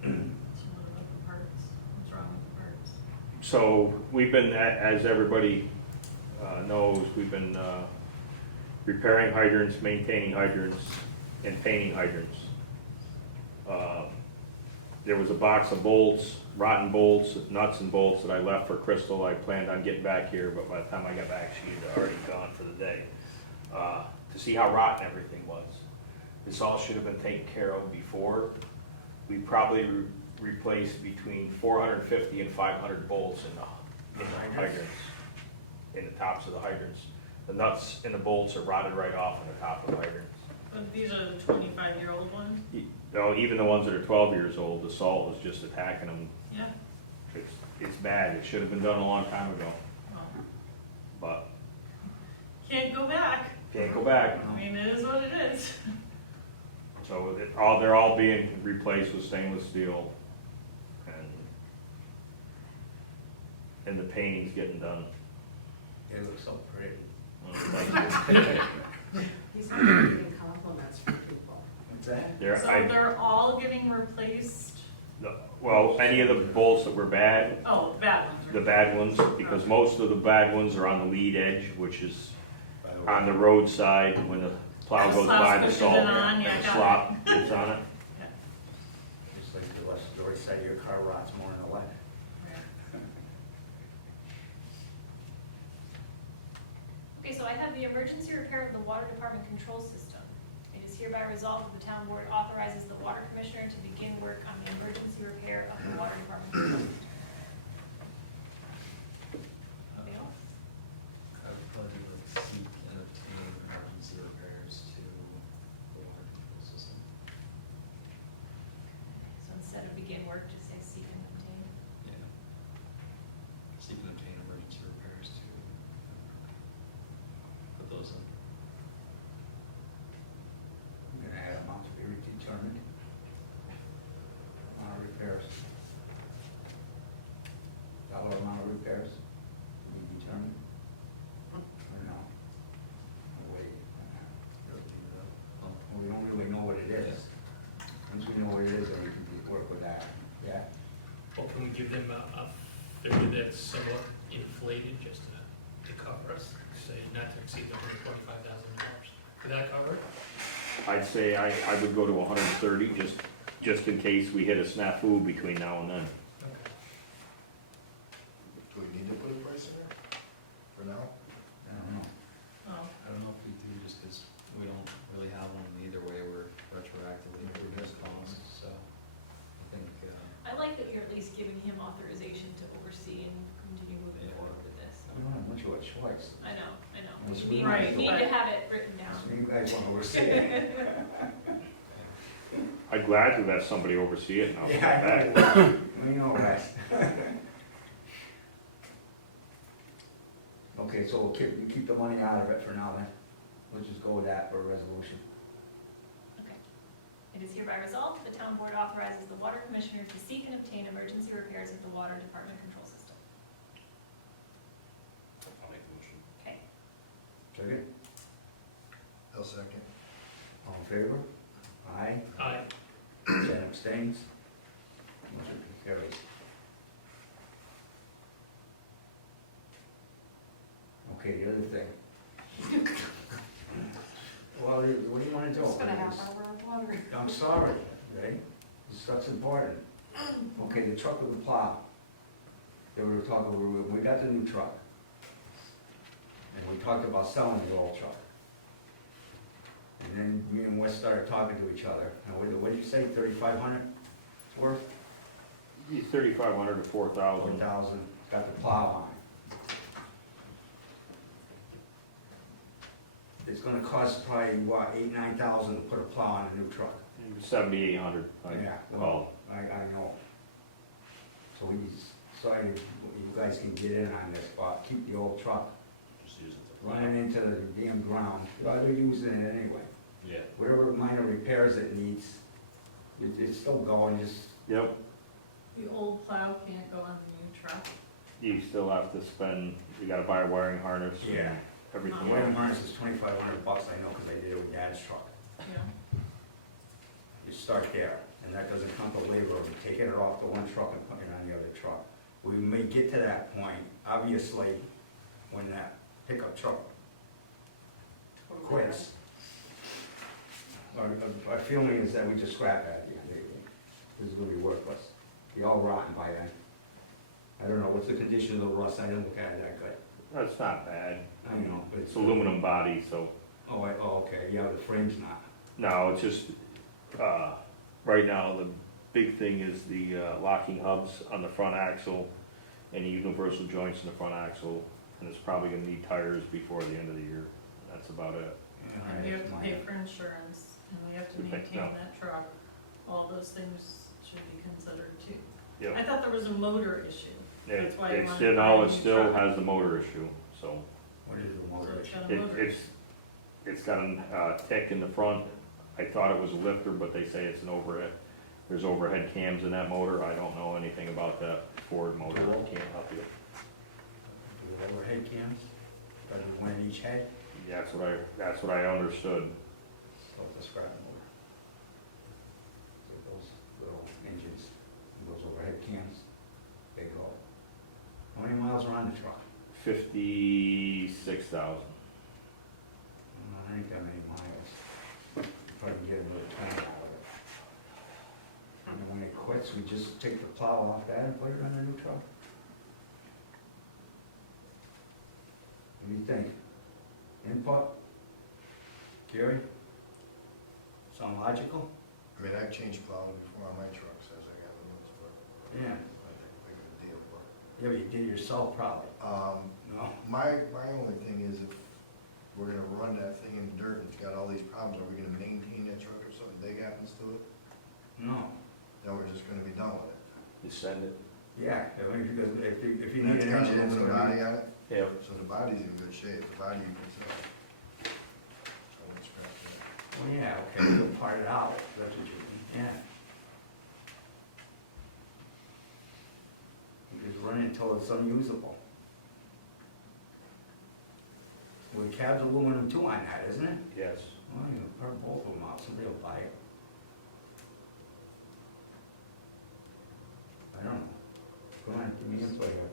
What about the parts? What's wrong with the parts? So we've been, as everybody knows, we've been repairing hydrants, maintaining hydrants, and painting hydrants. There was a box of bolts, rotten bolts, nuts and bolts that I left for Crystal. I planned on getting back here, but by the time I got back, she had already gone for the day. To see how rotten everything was. This all should have been taken care of before. We probably replaced between 450 and 500 bolts in the hydrants, in the tops of the hydrants. The nuts and the bolts are rotted right off in the top of the hydrants. But these are the 25-year-old ones? No, even the ones that are 12 years old, the salt was just attacking them. Yeah. It's bad. It should have been done a long time ago, Well, but can't go back. can't go back. I mean, it is what it is. So they're all being replaced with stainless steel, and the painting's getting done. It looks so pretty. He's not getting compliments from people. What's that? There, So I, they're all getting replaced, well, any of the bolts that were bad, oh, bad ones. the bad ones, because most of the bad ones are on the lead edge, which is By the way, on the roadside when the plow The goes slop by, the pushes salt, it on, yeah, and the got it. slop gets on it. Just like the right side of your car rots more than the left. Okay, so I have the emergency repair of the water department control system. It is hereby resolved that the town board authorizes the water commissioner to begin work on the emergency repair of the water department control system. Anybody else? I would probably do like seek and obtain emergency repairs to the water control system. So instead of begin work, just say seek and obtain. Yeah. Seek and obtain emergency repairs to, put those in. I'm gonna add amount to be determined. Amount of repairs. Dollar amount of repairs to be determined. Or no? Oh, wait. Well, we don't really know what it is. Once we know what it is, then we can work with that, yeah? Well, can we give them a figure that's somewhat inflated just to cover us? Say not to exceed the $125,000. Could that cover it? I'd say I would go to 130, just in case we hit a snafu between now and then. Okay. do we need to put a price in there for now? I don't know. Oh, I don't know if we do, just because we don't really have one either way, we're retroactively for this cost, so I think, I like that you're at least giving him authorization to oversee and continue moving Yeah. forward with this. We don't have much of a choice. I know. Yes, We we Right, need to but- have it written down. So you guys wanna oversee it? I'd gladly let somebody oversee it, and I'll step Yeah, back. I know. We know best. Okay, so we'll keep the money out of it for now then. We'll just go with that for a resolution. Okay. It is hereby resolved, the town board authorizes the water commissioner to seek and obtain emergency repairs of the water department control system. I'll make the motion. Okay. Second? I'll second. All in favor? Aye. Aye. Jen abstains. Motion carries. Okay, the other thing. Well, what do you wanna do? Just gonna have our water. I'm sorry, right? This stuff's important. Okay, the truck with the plow. They were talking, we got the new truck. And we talked about selling the old truck. And then me and Wes started talking to each other. And what did you say, 3,500 worth? 3,500 to 4,000. 4,000, got the plow on it. It's gonna cost probably, what, 8,000, 9,000 to put a plow on a new truck. 7,800. Yeah, Well, well, I know. So you guys can get in on this, but keep the old truck. Just use it to. Running into the damn ground, well, they're using it anyway. Yeah. Whatever minor repairs it needs, it's still going, just, yep, the old plow can't go on the new truck. you still have to spend, you gotta buy a wiring harness and Yeah. everything the wiring else. harness is 2,500 bucks, I know, because I did it with Dad's truck. Yeah. You start there, and that doesn't count the labor of taking it off the one truck and putting it on the other truck. We may get to that point, obviously, when that pickup truck Totally. quits. Our feeling is that we just scrap that at the end of the day. This is gonna be worthless. Be all rotten by then. I don't know, what's the condition of the rust? I didn't look at it that good. That's not bad. I know, but It's aluminum body, so, Oh, okay, yeah, the frame's not. no, it's just, right now, the big thing is the locking hubs on the front axle and the universal joints in the front axle, and it's probably gonna need tires before the end of the year. That's about it. And we have to pay for insurance, and we have to We pay- maintain no. that truck. All those things should be considered too. Yep. I thought there was a motor issue. That's why you It's wanted still, to buy no, a it new still truck. has the motor issue, so. What is the So motor it's issue? got a motor. It's got a tick in the front. I thought it was a lifter, but they say it's an overhead. There's overhead cams in that motor. I don't know anything about that Ford motor. I can't help you. The overhead cams? Got one in each head? That's what I understood. Self the scrap motor. So those little engines, those overhead cams, they go. How many miles are on the truck? 56,000. I ain't that many miles. Probably get another 20 out of it. And then when it quits, we just take the plow off that and put it on the new truck. What do you think? Input? Gary? Sound logical? I mean, I've changed plows before on my trucks as I got the ones, but Yeah. I think we got a deal, but. Yeah, but you did it yourself probably. No? My only thing is if we're gonna run that thing in the dirt and it's got all these problems, are we gonna maintain that truck if something big happens to it? No. Then we're just gonna be done with it. You send it? Yeah, I mean, because if you And need it's an got engine, it's aluminum gonna body be. on it, Yeah. so the body's in good shape, the body you can sell. I wouldn't scrap that. Well, yeah, okay, you'll part it out, that's what you mean, yeah. You just run it until it's unusable. Well, the cab's aluminum too on that, isn't it? Yes. Well, you can burn both of them out, somebody will buy it. I don't know. Go on, give me input here.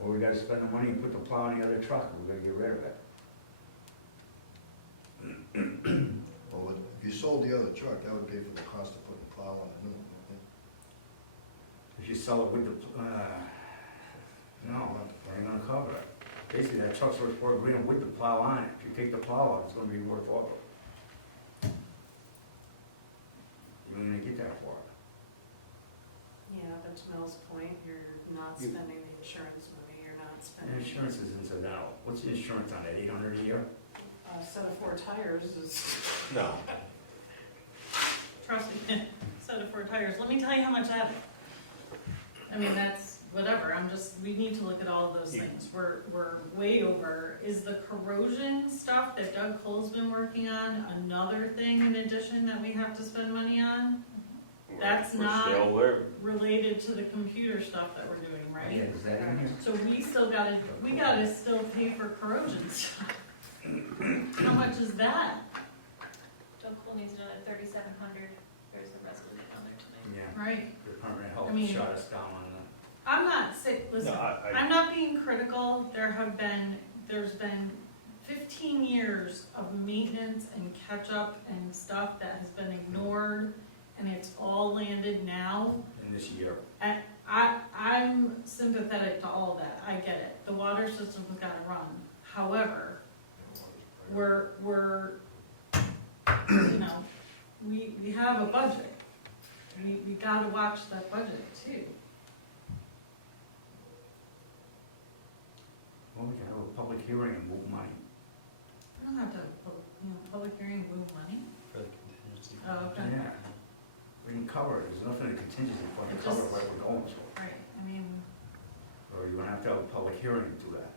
Well, we gotta spend the money and put the plow in the other truck, we gotta get rid of it. Well, if you sold the other truck, that would pay for the cost of putting the plow on the new one, I think. If you sell it with the, no, it ain't gonna cover it. Basically, that truck's worth $4,000 with the plow on it. If you take the plow out, it's gonna be worth over. You ain't gonna get that for it. Yeah, but to Mel's point, you're not You- spending the insurance money, you're not And spending. insurance is incidental. What's the insurance on that, 800 a year? A set of 4 tires is, No. Trust me, set of 4 tires, let me tell you how much that is. I mean, that's whatever, we need to look at all of those Yeah. things, we're way over. Is the corrosion stuff that Doug Cole's been working on another thing in addition that we have to spend money on? That's We're not- still there. Related to the computer stuff that we're doing, right? Yeah, is that in here? So we gotta still pay for corrosion stuff. How much is that, Doug Cole needs another 3,700, there's a resolution on there tonight. Yeah, right? the Department of I Health mean- shut us down on the, I'm not sick, listen, No, I'm not being critical, there's been 15 years of maintenance and catch-up and stuff that has been ignored, and it's all landed now. in this year. I'm sympathetic to all that, I get it, the water system's gotta run, however, we're, you know, we have a budget. We gotta watch that budget too. Well, we can have a public hearing and move money. We don't have to, public hearing, move money. For the contingency. Oh, okay. Yeah. We can cover it, there's nothing in the contingency fund to It cover just- what we're going for. Right, I mean, Or you're gonna have to have a public hearing to do that.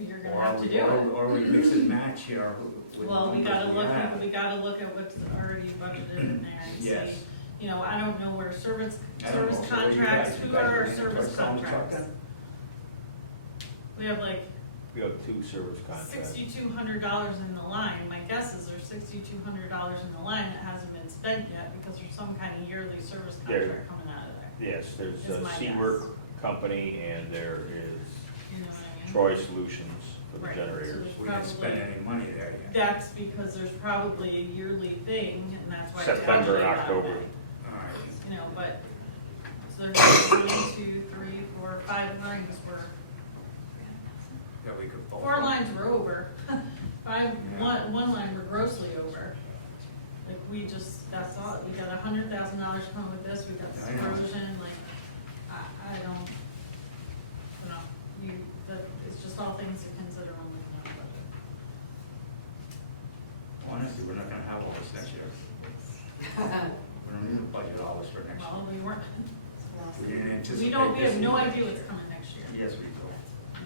you're gonna have to do it. Or we mix and match here with. Well, we the gotta numbers look have. at, we gotta look at what's already budgeted in there and see. Yes. You know, I don't know where service I don't know, so what do you contracts, guys- you who guys are our gonna service sell the truck contracts? then? We have like We have 2 service contracts. $6,200 in the line, my guess is there's $6,200 in the line that hasn't been spent yet, because there's some kind of yearly service There- contract coming out of there, Yes, there's Is a my Seawork company and there is you know what I mean? Troy Solutions for the Right, so generators. there's We didn't spend probably- any money there yet. That's because there's probably a yearly thing, and that's why it's September and calculated that October. way. All right. You know, but, so there's 1, 2, 3, 4, 5 lines were, Yeah, we could vote. 4 lines were over. One line were grossly over. Like, we just, that's all, we got $100,000 coming with this, we got this I know. corrosion, like, I don't, you know, it's just all things to consider when looking at the budget. Honestly, we're not gonna have all this next year. We don't need to budget all this for next year. Well, we weren't, We didn't anticipate we don't, we this have no either. idea what's coming next year. Yes, we do.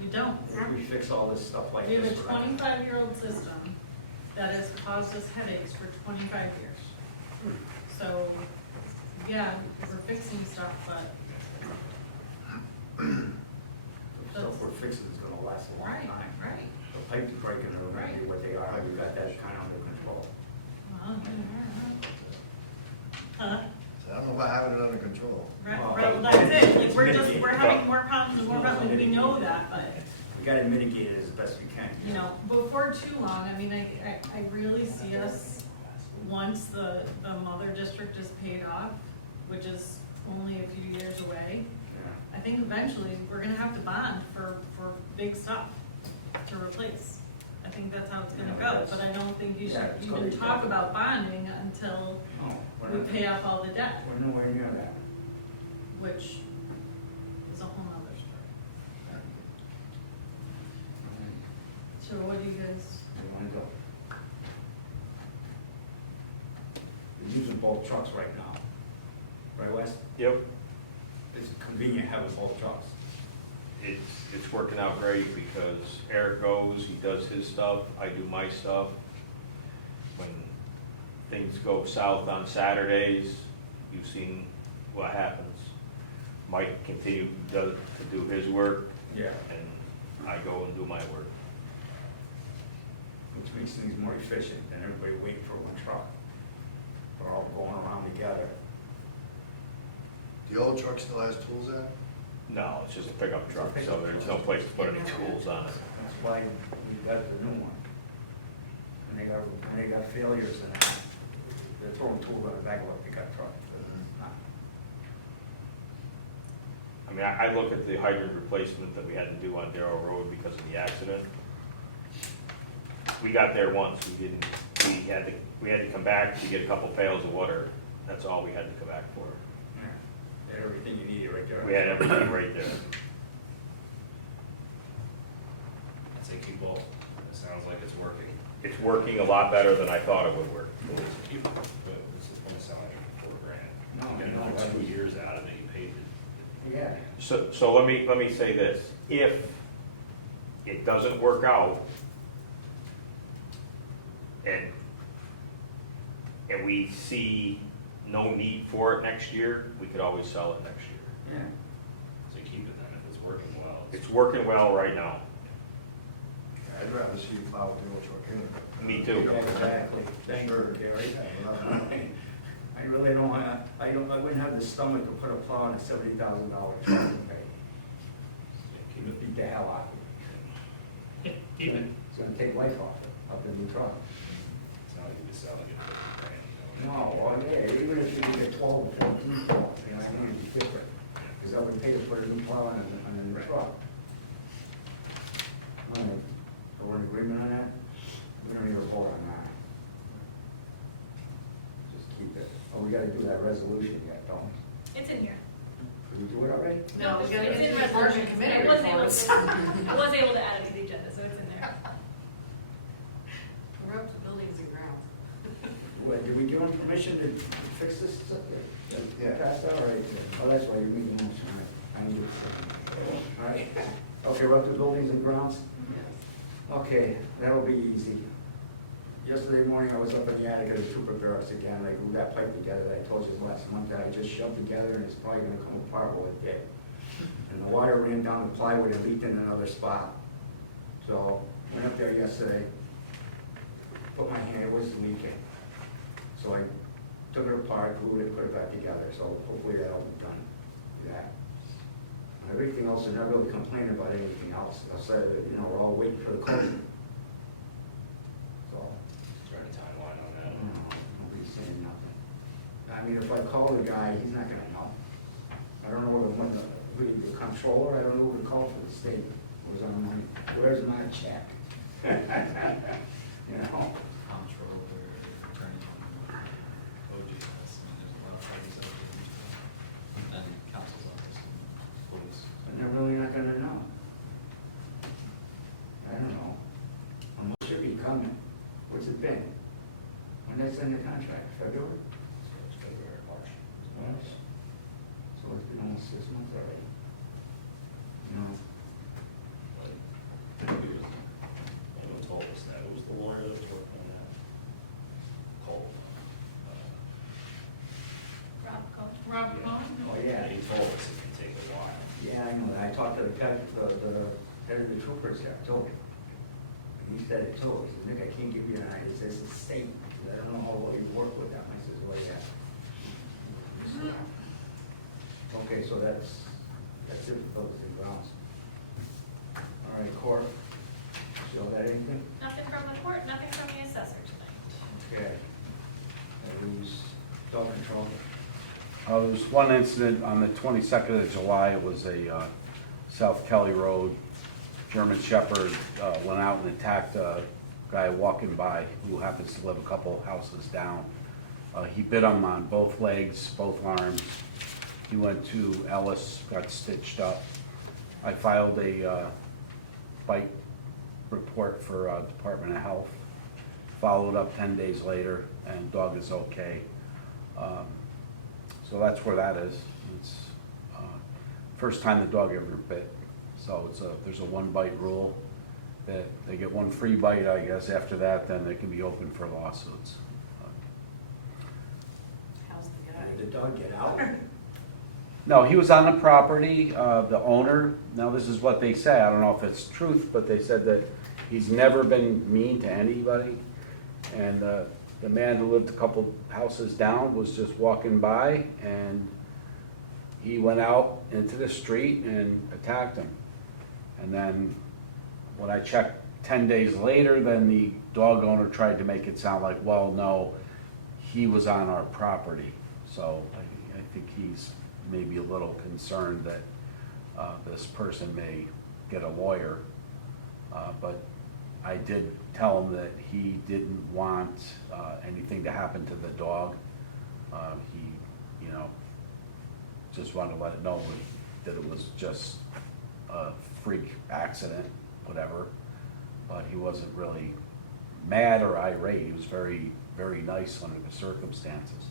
We don't. If we fix all this stuff like We have a this. we're not- 25-year-old system that has caused us headaches for 25 years. So, yeah, we're fixing stuff, but The stuff we're fixing is gonna last a long Right, time. right. The pipes breaking are gonna be what they are, we got that kind of under control. Well, Huh? So I don't know about having it under control. Right, Well, right, well, but- that's it, like, it's we're mitigated. having more problems and more problems, we know that, but, We gotta mitigate it as best we can. you know, before too long, I mean, I really see us, once the mother district is paid off, which is only a few years away, Yeah. I think eventually we're gonna have to bond for big stuff to replace. I think that's how it's gonna Yeah, go, that's- but I don't think you yeah, should it's gonna even be talk tough. about bonding until No, we're we not, pay off all the debt, we're nowhere near that. which is a whole nother story. So what do you guys, We wanna go. We're using both trucks right now. Right, Wes? Yep. It's convenient having both trucks. It's working out great because Eric goes, he does his stuff, I do my stuff. When things go south on Saturdays, you've seen what happens. Mike continue to do his work, Yeah. and I go and do my work. Which makes things more efficient than everybody waiting for one truck. They're all going around together. The old truck still has tools in it? No, it's just a pickup truck, so there's no place to put any tools on it. That's why we got the new one. And they got failures in it. They're throwing tools on the back of a pickup truck. I mean, I look at the hydrant replacement that we had to do on Darrow Road because of the accident. We got there once, we had to come back to get a couple pails of water, that's all we had to come back for. Yeah. Had everything you needed right there. We had everything right there. I'd say keep both. It sounds like it's working. It's working a lot better than I thought it would work. Keep it, but it's gonna sound like $4,000. No, You get no, another I- 2 years out of it, you paid it. Yeah. So let me say this, if it doesn't work out, and we see no need for it next year, we could always sell it next year. Yeah. So keep it then, if it's working well. It's working well right now. I'd rather see you plow with the old truck anyway. Me too. Exactly. Thank you, Sure. Gary. Yeah. I really don't want, I wouldn't have the stomach to put a plow in a $70,000 truck. Okay. Keep It'd it, beat the hell out of it. Keep it. It's gonna take life off it, of the new truck. it's not like you just sell it, get $50,000. No, well, yeah, even if you get 12 or 14 plows, you know, it's gonna be different. Because I would pay to put a new plow on a new truck. All right, so we're in agreement on that? We don't need to vote on that. Just keep it. Oh, we gotta do that resolution yet, don't we? It's in here. Did we do it already? No, we it's gotta in get the resolutions. department committee I was able reports. to, I was able to add it to the agenda, so it's in there. We're up to buildings and grounds. What, did we give them permission to fix this up there? Yeah. Passed out, right? Oh, that's why you made the motion, right? I need it. All right. Okay, we're up to buildings and grounds. Okay, that'll be easy. Yesterday morning, I was up in the attic of the trooper barracks again, I glued that pipe together that I told you last month that I just shoved together, and it's probably gonna come apart while it did. And the water ran down the plywood and leaked in another spot. So, went up there yesterday, put my hand, it was leaking. So I took it apart, glued it, put it back together, so hopefully that'll be done. Yeah. Everything else, I'm not really complaining about anything else, I said, you know, we're all waiting for the closing. So, Is there any timeline on that? nobody's saying nothing. I mean, if I call the guy, he's not gonna know. I don't know the controller, I don't know who to call for the state, where's our money, where's my check? You know? Comptroller, attorney, OGS, I mean, there's a lot of parties that are getting into it. And counsel's office, and police. And they're really not gonna know. I don't know. It should be coming. What's it been? When did they send the contract? February? It's February, March. March? So it's been almost 6 months already. You know, Anyone told us that? It was the lawyer that was working on that. Cole. Rob Cohen? oh yeah, He told us it can take a while. yeah, I know that. I talked to the guy, the Head of the troopers there, I told him. And he said it too, he said, Nick, I can't give you an idea, it says it's state, He said, I don't know how well you work with them, I says, well, yeah. Okay, so that's it for buildings and grounds. All right, court, still got anything? Nothing from the court, nothing from the assessor tonight. Okay. And who's dog control? There was one incident on the 22nd of July, it was a South Kelly Road, German Shepherd went out and attacked a guy walking by who happens to live a couple houses down. He bit him on both legs, both arms. He went to Ellis, got stitched up. I filed a bite report for Department of Health. Followed up 10 days later, and dog is okay. So that's where that is. It's first time the dog ever bit. So there's a one bite rule that they get one free bite, I guess. After that, then they can be open for lawsuits. How's the guy? Did the dog get out? No, he was on the property, the owner, now this is what they say, I don't know if it's truth, but they said that he's never been mean to anybody. And the man who lived a couple houses down was just walking by and he went out into the street and attacked him. And then when I checked 10 days later, then the dog owner tried to make it sound like, well, no, he was on our property. So I think he's maybe a little concerned that this person may get a lawyer. But I did tell him that he didn't want anything to happen to the dog. He, just wanted to let it know that it was just a freak accident, whatever. But he wasn't really mad or irate. He was very, very nice under the circumstances.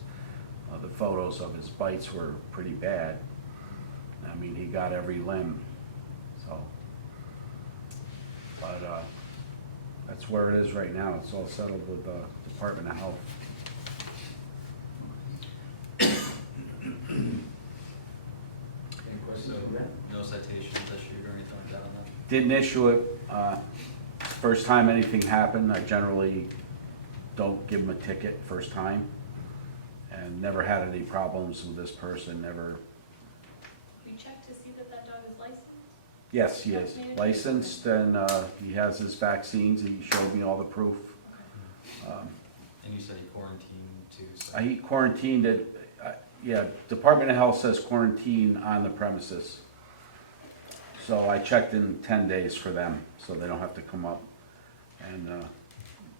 The photos of his bites were pretty bad. I mean, he got every limb, so. But that's where it is right now. It's all settled with the Department of Health. Any questions So, on that? no citations issued or anything like that on that? Didn't issue it. First time anything happened, I generally don't give them a ticket first time. And never had any problems with this person, never. You checked to see that that dog is licensed? Yes, he is licensed and he has his vaccines. He showed me all the proof. And you said he quarantined too, so. He quarantined it, yeah, Department of Health says quarantine on the premises. So I checked in 10 days for them, so they don't have to come up. And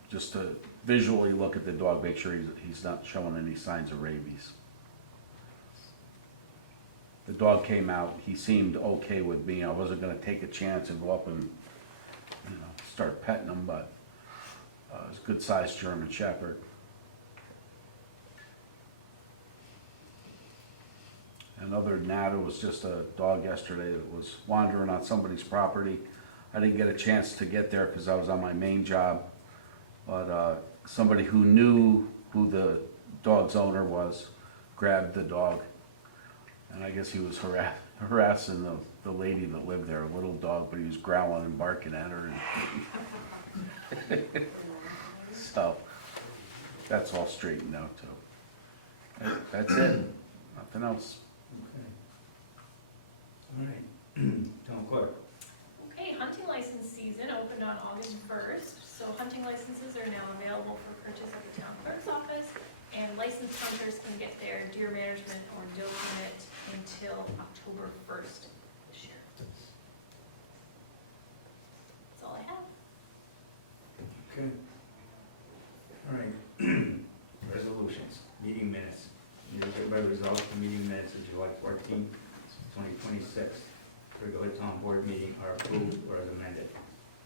just to visually look at the dog, make sure he's not showing any signs of rabies. The dog came out, he seemed okay with me. I wasn't gonna take a chance and go up and, start petting him, but it was a good-sized German Shepherd. And other than that, it was just a dog yesterday that was wandering on somebody's property. I didn't get a chance to get there because I was on my main job. But somebody who knew who the dog's owner was grabbed the dog. And I guess he was harassing the lady that lived there, a little dog, but he was growling and barking at her. And so that's all straightened out too. That's it, nothing else. Okay. All right. Town clerk. Okay, hunting license season opened on August 1st, so hunting licenses are now available for purchase at the town clerk's office, and licensed hunters can get their deer management or doe permit until October 1st this year. That's all I have. Okay. All right. Resolutions, meeting minutes. Hereby resolved the meeting minutes of July 14th, 2026, regular town board meeting are approved or as amended.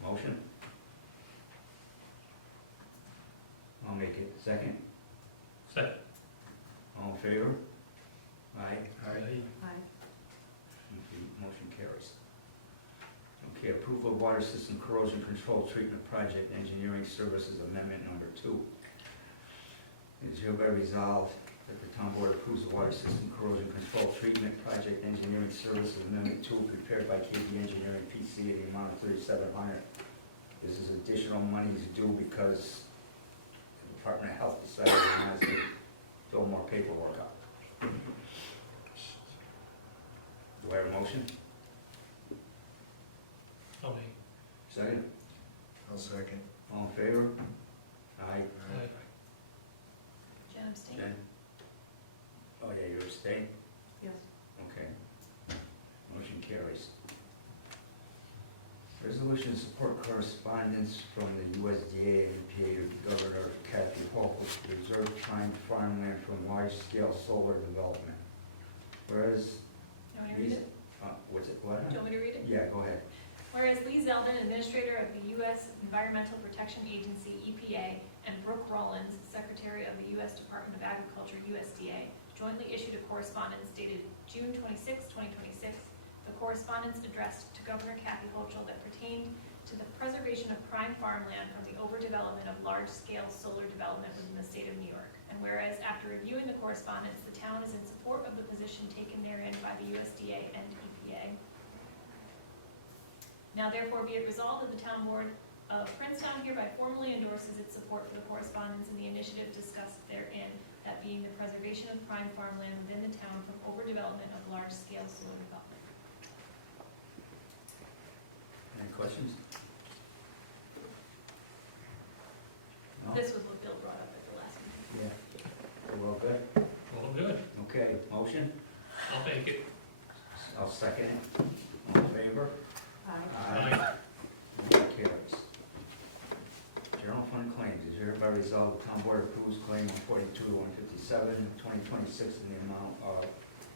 Motion? I'll make it. Second? Second. All in favor? Aye. Aye. Okay, motion carries. Okay, approval of water system corrosion control treatment project engineering services amendment number 2. It is hereby resolved that the town board approves the water system corrosion control treatment project engineering services amendment 2 prepared by KB Engineering PC at the amount of $3,700. This is additional money to do because the Department of Health decided they wanted to fill more paperwork out. Do I have a motion? I'll make. Second? I'll second. All in favor? Aye. Aye. Jen abstained. Jen? Oh, yeah, you abstain? Yes. Okay. Motion carries. Resolution to support correspondence from the USDA and EPA to Governor Kathy Hochul to preserve prime farmland from large-scale solar development. Whereas, You want me to read it? what's it, what? Do you want me to read it? Yeah, go ahead. Whereas Lee Zeldin, Administrator of the U.S. Environmental Protection Agency, EPA, and Brooke Rollins, Secretary of the U.S. Department of Agriculture, USDA, jointly issued a correspondence dated June 26, 2026. The correspondence addressed to Governor Kathy Hochul that pertained to the preservation of prime farmland from the overdevelopment of large-scale solar development within the state of New York. And whereas after reviewing the correspondence, the town is in support of the position taken therein by the USDA and EPA. Now therefore be it resolved that the town board of Princetown hereby formally endorses its support for the correspondence and the initiative discussed therein, that being the preservation of prime farmland within the town from overdevelopment of large-scale solar development. Any questions? No? This was what Bill brought up at the last meeting. Yeah. Well, good. Well, good. Okay, motion? I'll make it. I'll second it. All in favor? Aye. Motion carries. General fund claims, is hereby resolved, the town board approves claim 142-157, 2026 in the amount of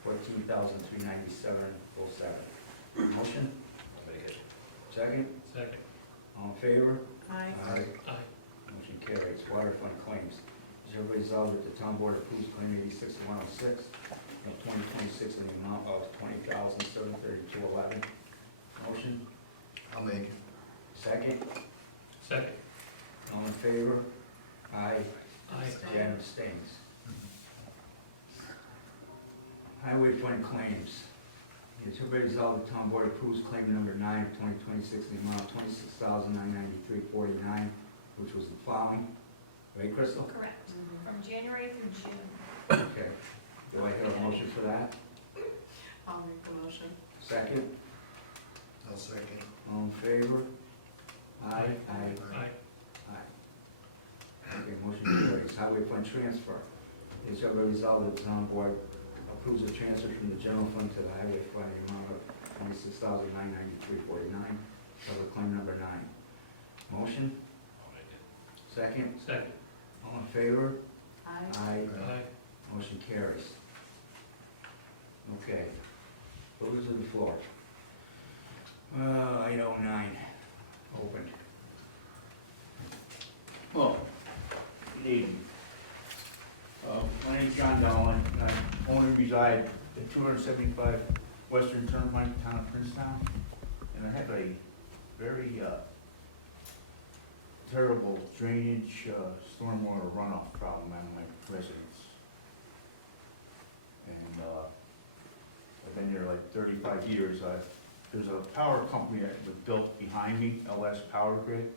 $14,397.07. Motion? I'll make it. Second? Second. All in favor? Aye. Aye. Aye. Motion carries. Water fund claims. Is hereby resolved that the town board approves claim 86-106 of 2026 in the amount of $20,732.11. Motion? I'll make it. Second? Second. All in favor? Aye. Aye. Jen abstains. Highway fund claims. It's hereby resolved the town board approves claim number 9 of 2026 in the amount of $26,993.49, which was the plowing. Right, Crystal? Correct, from January through June. Okay. Do I have a motion for that? I'll make the motion. Second? I'll second. All in favor? Aye. Aye. Aye. Aye. Okay, motion carries. Highway fund transfer. It's hereby resolved that the town board approves a transfer from the general fund to the highway fund in the amount of $26,993.49, cover claim number 9. Motion? I'll make it. Second? Second. All in favor? Aye. Aye. Aye. Motion carries. Okay. Voters of the floor. Item 9, open. Well, good evening. My name's John Dolan, I own and reside at 275 Western Turnpike, town of Princetown, and I have a very terrible drainage, stormwater runoff problem on my residence. And I've been there like 35 years. There's a power company that was built behind me, LS Power Grid.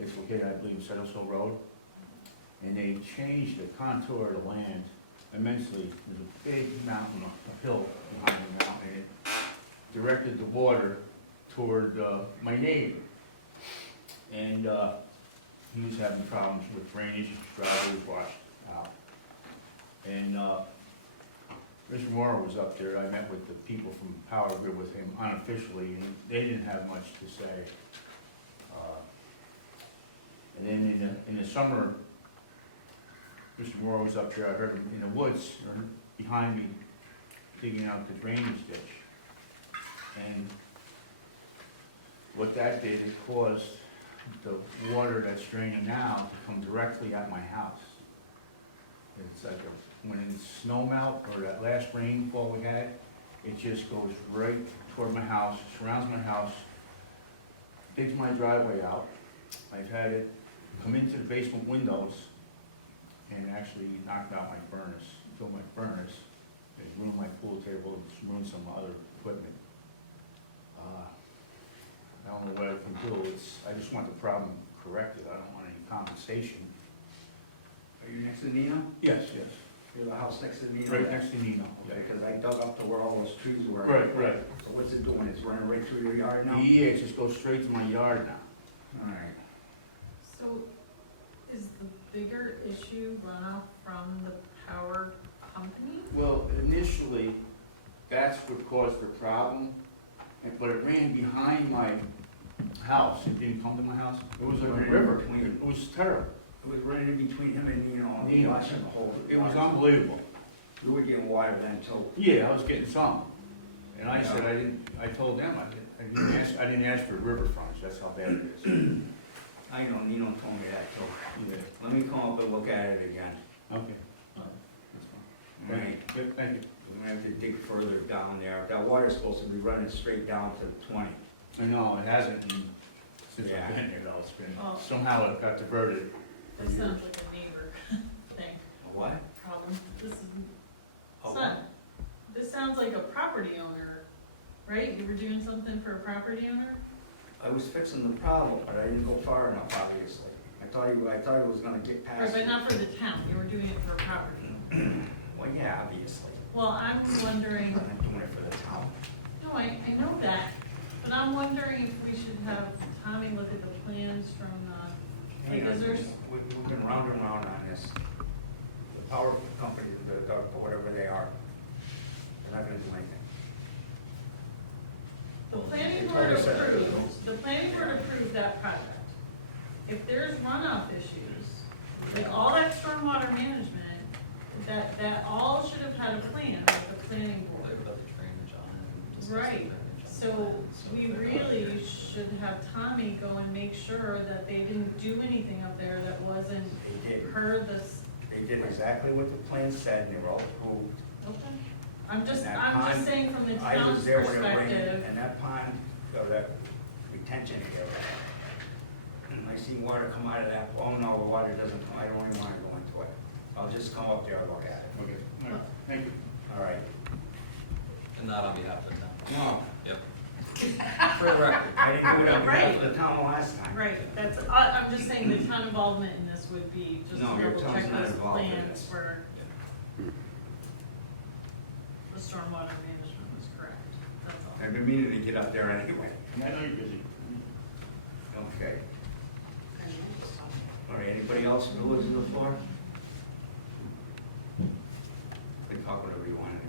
It's located, I believe, in Settles Hill Road. And they changed the contour of the land immensely. There's a big mountain, a hill behind the mountain, and it directed the water toward my neighbor. And he was having problems with drainage, his driveway was washed out. And Mr. Moore was up there, I met with the people from Power Grid with him unofficially, and they didn't have much to say. And then in the summer, Mr. Moore was up there, I heard him in the woods, or behind me, digging out the drainage ditch. And what that did, it caused the water that's draining now to come directly at my house. It's like when it's snow melt, or that last rainfall we had, it just goes right toward my house, surrounds my house, digs my driveway out. I've had it come into the basement windows and actually knocked out my furnace, killed my furnace, it ruined my pool table, it's ruined some other equipment. I don't know what I can do, I just want the problem corrected, I don't want any compensation. Are you next to Nino? Yes, yes. You're the house next to Nino? Right next to Nino. Okay, because I dug up to where all those trees were. Right, right. So what's it doing? It's running right through your yard now? Yeah, it just goes straight to my yard now. All right. So is the bigger issue runoff from the power company? Well, initially, that's what caused the problem, but it ran behind my house, it didn't come to my house. It was like a river, it was terrible. It was running in between him and Nino. Nino. Watching the whole. It was unbelievable. You were getting water then too. Yeah, I was getting some. And I said, I told them, I didn't ask for river frontage, that's how bad it is. I know, Nino told me that too. Yeah. Let me come up and look at it again. Okay. All Thank right. you. Good, thank you. We're gonna have to dig further down there. That water's supposed to be running straight down to 20. I know, it hasn't since Yeah. I've been here though, it's been, Oh. somehow it got diverted. This sounds like a neighbor thing, A what? problem. This is, A it's what? not, this sounds like a property owner, right? You were doing something for a property owner? I was fixing the problem, but I didn't go far enough, obviously. I thought he was gonna get Right, past but it. not for the town, you were doing it for a property. Well, yeah, obviously. Well, I'm wondering, I'm not doing it for the town. no, I know that, but I'm wondering if we should have Tommy look at the plans from, Hang on, because there's, we've been round and round on this. The power company, whatever they are, they're not gonna do anything. the planning They board told us that. approved, the planning board approved that project. If there's runoff issues, like all that stormwater management, that all should have had a plan with the planning board. Like about the drainage on it. we discussed the Right, drainage on so the plan, we if really everything- should have Tommy go and make sure that they didn't do anything up there that wasn't They did. per this. They did exactly what the plan said, and they were all approved. Okay. I'm just That I'm pond, saying from the I town's was there when it rained, perspective. and that pond, or that retention area, and I seen water come out of that, oh no, the water doesn't come, I don't even wanna go into it. I'll just come up there and look at it. Okay, all right, thank you. All right. And not on behalf of the town. No, Yep. for the record, I didn't do it on behalf Right. of the town the last time. Right, that's, I'm just saying the town involvement in this would be just No, to your double town's check not those involved in plans this. for the stormwater management was correct, that's all. I've been meaning to get up there anyway. I know you're busy. Okay. All right, anybody else privileged to the floor? You can talk whatever you want anyway.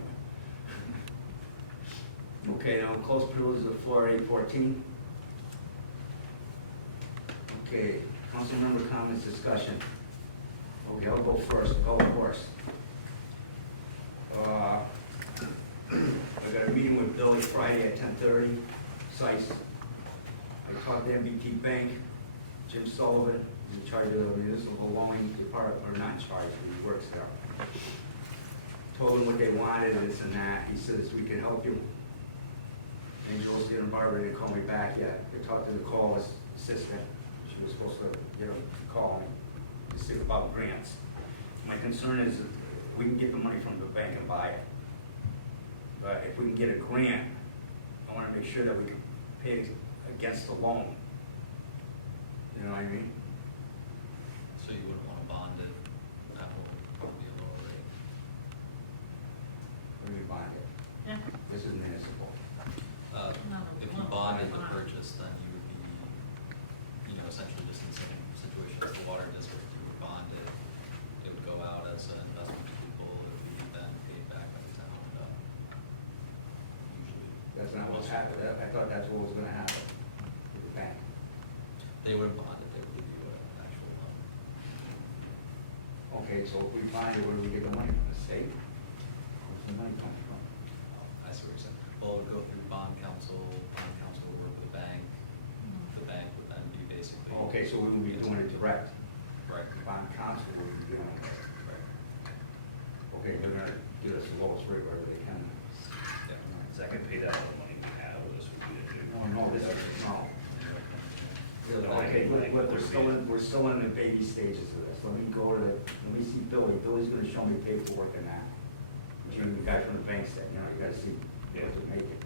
Okay, now close privilege to the floor, 8:14. Okay, council member comments, discussion. Okay, I'll go first, golf course. I got a meeting with Billy Friday at 10:30, Sice. I talked to MBT Bank, Jim Sullivan, in charge of the municipal loan department, or not in charge, he works there. Told him what they wanted, this and that, he says, we can help you. And Josie and Barbara didn't call me back yet, they talked to Nicole's assistant, she was supposed to, call me, to see about grants. My concern is, we can get the money from the bank and buy it. But if we can get a grant, I wanna make sure that we can pay against the loan. You know what I mean? So you wouldn't wanna bond it, that will probably be a lower rate. When we buy it, Yeah. this is municipal. No, If you no, bonded why the not? purchase, then you would be, essentially just in the same situation as the water district, you would bond it, it would go out as an investment to people, it would be then paid back by the town, usually. That's not what's happened, I thought that's what was gonna happen with the bank. They wouldn't bond it, they would give you an actual loan. Okay, so if we find it, where do we get the money from, the state? Where's the money coming from? I see what you're saying. Well, it would go through bond council would work with the bank would then be basically. Okay, so we will be doing it direct, Right, bond council will be doing it. right, Okay, they're gonna give us the lowest rate wherever they can. yeah. Is that gonna pay that all the money we have, or this would be a new? No, this is, no. Okay, we're still in the baby stages of this. Let me go to, let me see Billy, Billy's gonna show me paperwork and that. Jim, the guy from the bank said, you know, you gotta see, you have to make it.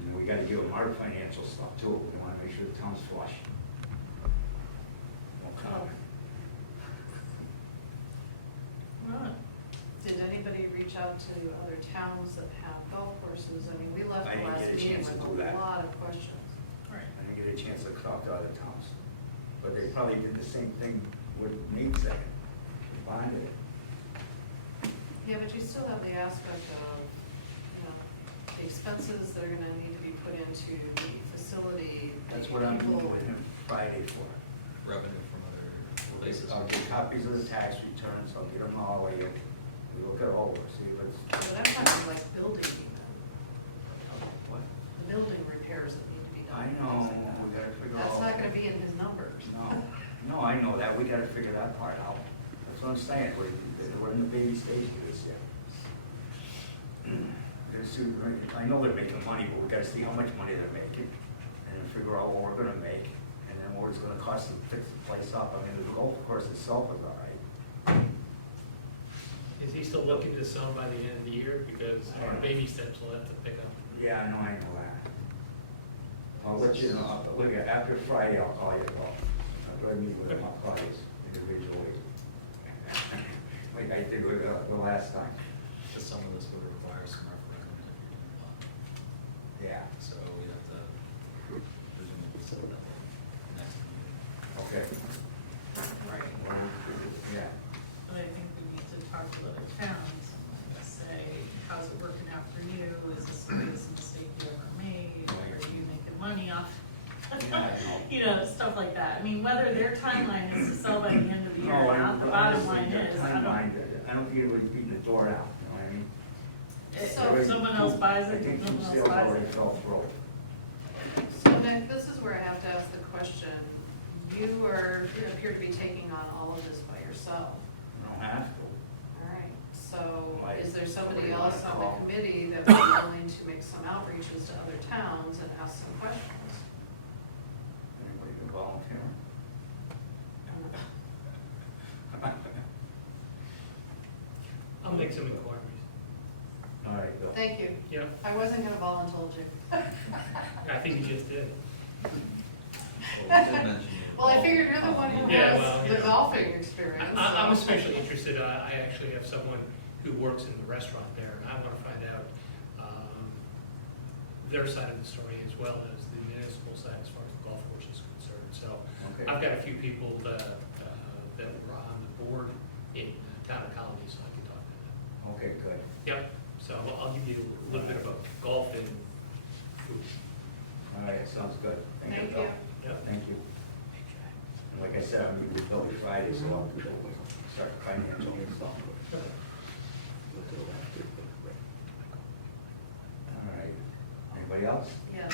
And we gotta give them our financial stuff too, we wanna make sure the town's flush. No comment. Right. Did anybody reach out to other towns that have golf courses? I mean, we left I the didn't last get a meeting chance to with do a that. lot of questions. Right. I didn't get a chance to talk to other towns. But they probably did the same thing with Nate said, behind it. Yeah, but you still have the aspect of, you know, the expenses that are gonna need to be put into the facility. That's what I'm people- meeting with him Friday for. Revenue from other places. I'll get copies of the tax returns, I'll get them all, we look at all, see what's. But I'm talking like building even, What? the building repairs that need to be done. I know, things like that. we gotta figure That's all. not gonna be in his numbers. No, I know that, we gotta figure that part out. That's what I'm saying, we're in the baby stage of this yet. Gotta see, I know they're making money, but we gotta see how much money they're making, and then figure out what we're gonna make, and then what it's gonna cost them to fix the place up. I mean, the golf course itself is all right. Is he still looking to sell by the end of the year? Because our baby steps will have to pick up. Yeah, I know that. I'll let you know, look, after Friday, I'll call you, I'll meet with them, I'll call you individually. Like I did with the last time. Because some of this would require some referendum if you're doing one. Yeah, So we have to presumably set it up next meeting. okay. Right. Yeah. But I think we need to talk to other towns and say, how's it working out for you? Is this the biggest mistake you ever made? Are you making money off? Yeah, I know. You know, stuff like that. I mean, whether their timeline is to sell by the end of the year No, or not, the bottom line honestly, is, I don't think it would beating the door out, you know what I mean? if someone else buys I it, think someone two else sales buys already it. fell through. So Nick, this is where I have to ask the question, you appear to be taking on all of this by yourself. You don't have to. All right, so Like, is there somebody somebody else wanna on the call? committee that would be willing to make some outreaches to other towns and ask some questions? Anybody can volunteer? I'll make some inquiries. All right, Bill. Thank you. Yeah, I wasn't gonna volunteer you. I think you just did. Well, we did mention you. Well, I figured you're the one who Yeah, well, has you the know. golfing experience. I'm so- especially interested, I actually have someone who works in the restaurant there, and I want to find out their side of the story as well as the municipal side as far as the golf course is concerned. So Okay. I've got a few people that were on the board in town of Colony, so I can talk to them. Okay, good. Yep, so I'll give you a little bit about golf and food. All right, sounds good. Thank Bill. you. Yep. Thank you. And like I said, I'm meeting with Billy Friday, so I'll start financial. All right. Anybody else? Yes,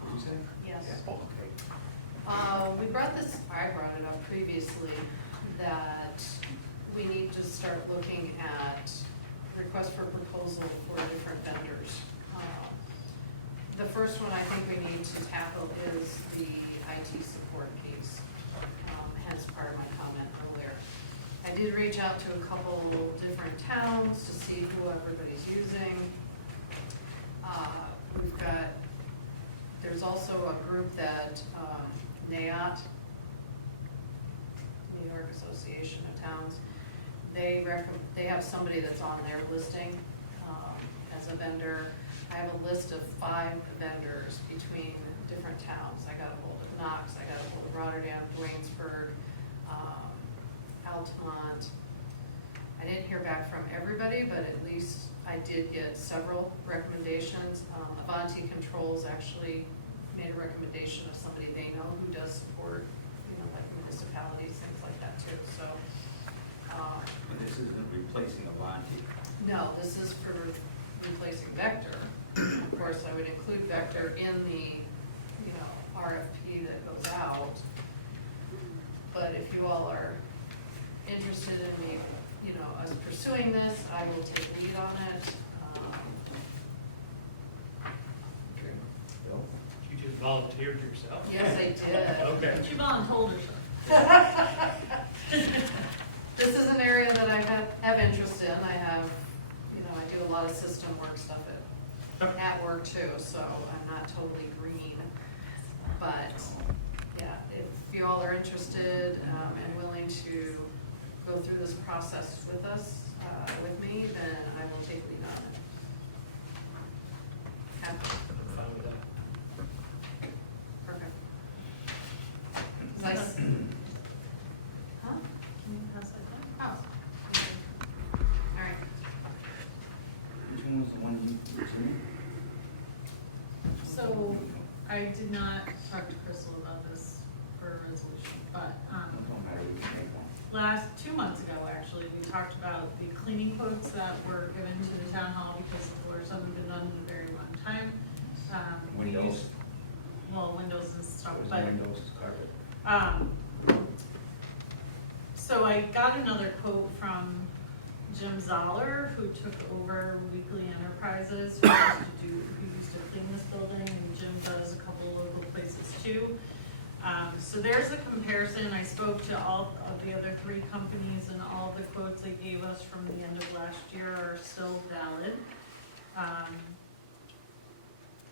What'd you say? yes. Yeah, okay. We brought this, I brought it up previously, that we need to start looking at requests for proposal for different vendors. The first one I think we need to tackle is the IT support piece, hence part of my comment earlier. I did reach out to a couple different towns to see who everybody's using. We've got, there's also a group that, NAOT, New York Association of Towns, they have somebody that's on their listing, as a vendor. I have a list of 5 vendors between different towns. I got a hold of Knox, I got a hold of Rotterdam, Waynesburg, Altamont. I didn't hear back from everybody, but at least I did get several recommendations. Avanti Controls actually made a recommendation of somebody they know who does support, you know, like municipalities, things like that too, so. But this isn't replacing Avanti. No, this is for replacing Vector. Of course, I would include Vector in the, you know, RFP that goes out. But if you all are interested in me, you know, us pursuing this, I will take lead on it. Okay. Bill? You just volunteered yourself? Yes, I did. Okay. But you voluntold her, so. interest in. I have, I do a lot of system work stuff at work too, so I'm not totally green. But, yeah, if you all are interested and willing to go through this process with us, with me, then I will take lead on it. Happy. I'm fine with that. Perfect. 'Cause huh? Can you pass that down? Oh. All right. Which one was the one you, Jimmy? So, I did not talk to Crystal about this for a resolution, but, Don't matter, we can make one. 2 months ago, actually, we talked about the cleaning quotes that were given to the town hall because the floors haven't been done in a very long time. We Windows. used- Well, windows and stuff, It was but, windows, carpet. so I got another quote from Jim Zoller, who took over Weekly Enterprises, who used to clean this building, and Jim does a couple local places too. So there's a comparison. I spoke to all of the other 3 companies, and all the quotes they gave us from the end of last year are still valid.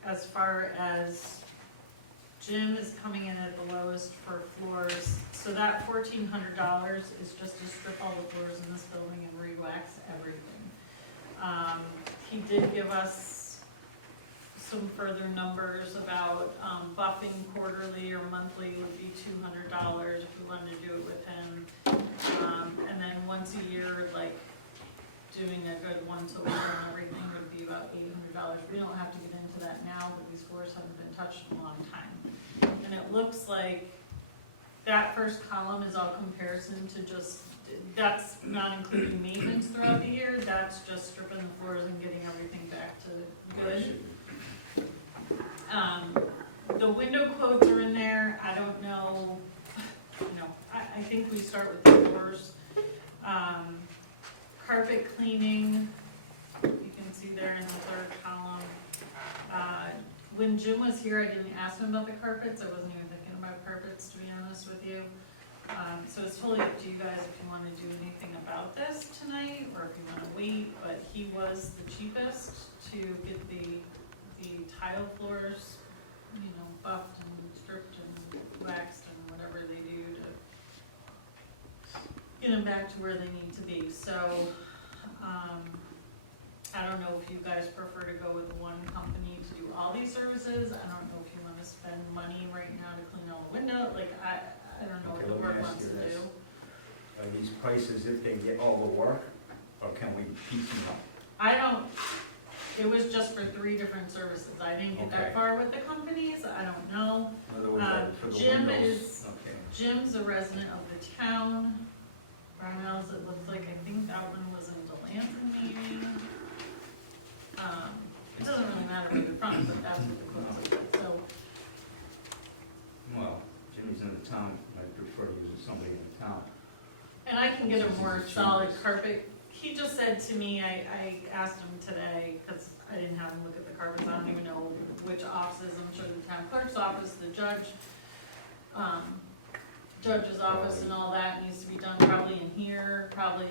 As far as Jim is coming in at the lowest for floors, so that $1,400 is just to strip all the floors in this building and re-wax everything. He did give us some further numbers about buffing quarterly or monthly would be $200 if we wanted to do it with him. And then once a year, like doing a good once a week on everything would be about $800. We don't have to get into that now, but these floors haven't been touched in a long time. And it looks like that first column is all comparison to just, that's not including maintenance throughout the year, that's just stripping the floors and getting everything back to good. The window quotes are in there, I don't know, I think we start with the floors. Carpet cleaning, you can see there in the 3rd column. When Jim was here, I didn't ask him about the carpets, I wasn't even thinking about carpets, to be honest with you. So it's totally up to you guys if you wanna do anything about this tonight, or if you wanna wait, but he was the cheapest to get the tile floors, buffed and stripped and waxed and whatever they do to get them back to where they need to be. So, I don't know if you guys prefer to go with one company to do all these services. I don't know if you wanna spend money right now to clean all the window, like, I don't know what Okay, the let me board ask wants to you this. do. Are these prices if they get all the work, or can we piece them up? I don't, it was just for 3 different services. I didn't get Okay. that far with the companies, I don't know. In other words, like for the Jim windows? Okay. Jim's a resident of the town. Brownells, it looks like, I think that one was in Delanton maybe. It doesn't really matter where they're from, but that's what the quotes are, so. Well, Jimmy's in the town, I prefer using somebody in the town. And I can get a more solid carpet. He just said to me, I asked him today, because I didn't have him look at the carpets, I don't even know which offices, I'm sure the town clerk's office, the judge's office and all that needs to be done probably in here, probably,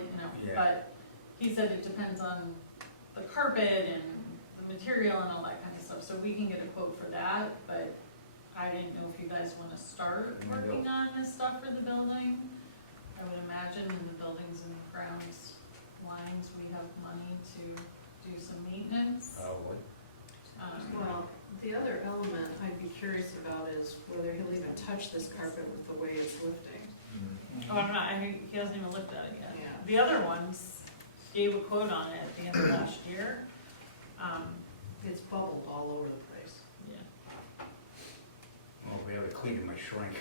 Yeah. but he said it depends on the carpet and the material and all that kind of stuff, so we can get a quote for that, but I didn't know if you guys wanna start working on this stuff for the building. I would imagine in the buildings and grounds lines, we have money to do some maintenance. Probably. Well, the other element I'd be curious about is whether he'll even touch this carpet with the way it's lifting. Oh, I'm not, he hasn't even looked at it yet. Yeah. The other ones gave a quote on it at the end of last year. It's bubbled all over the place. Yeah. Well, we ought to clean it, might shrink.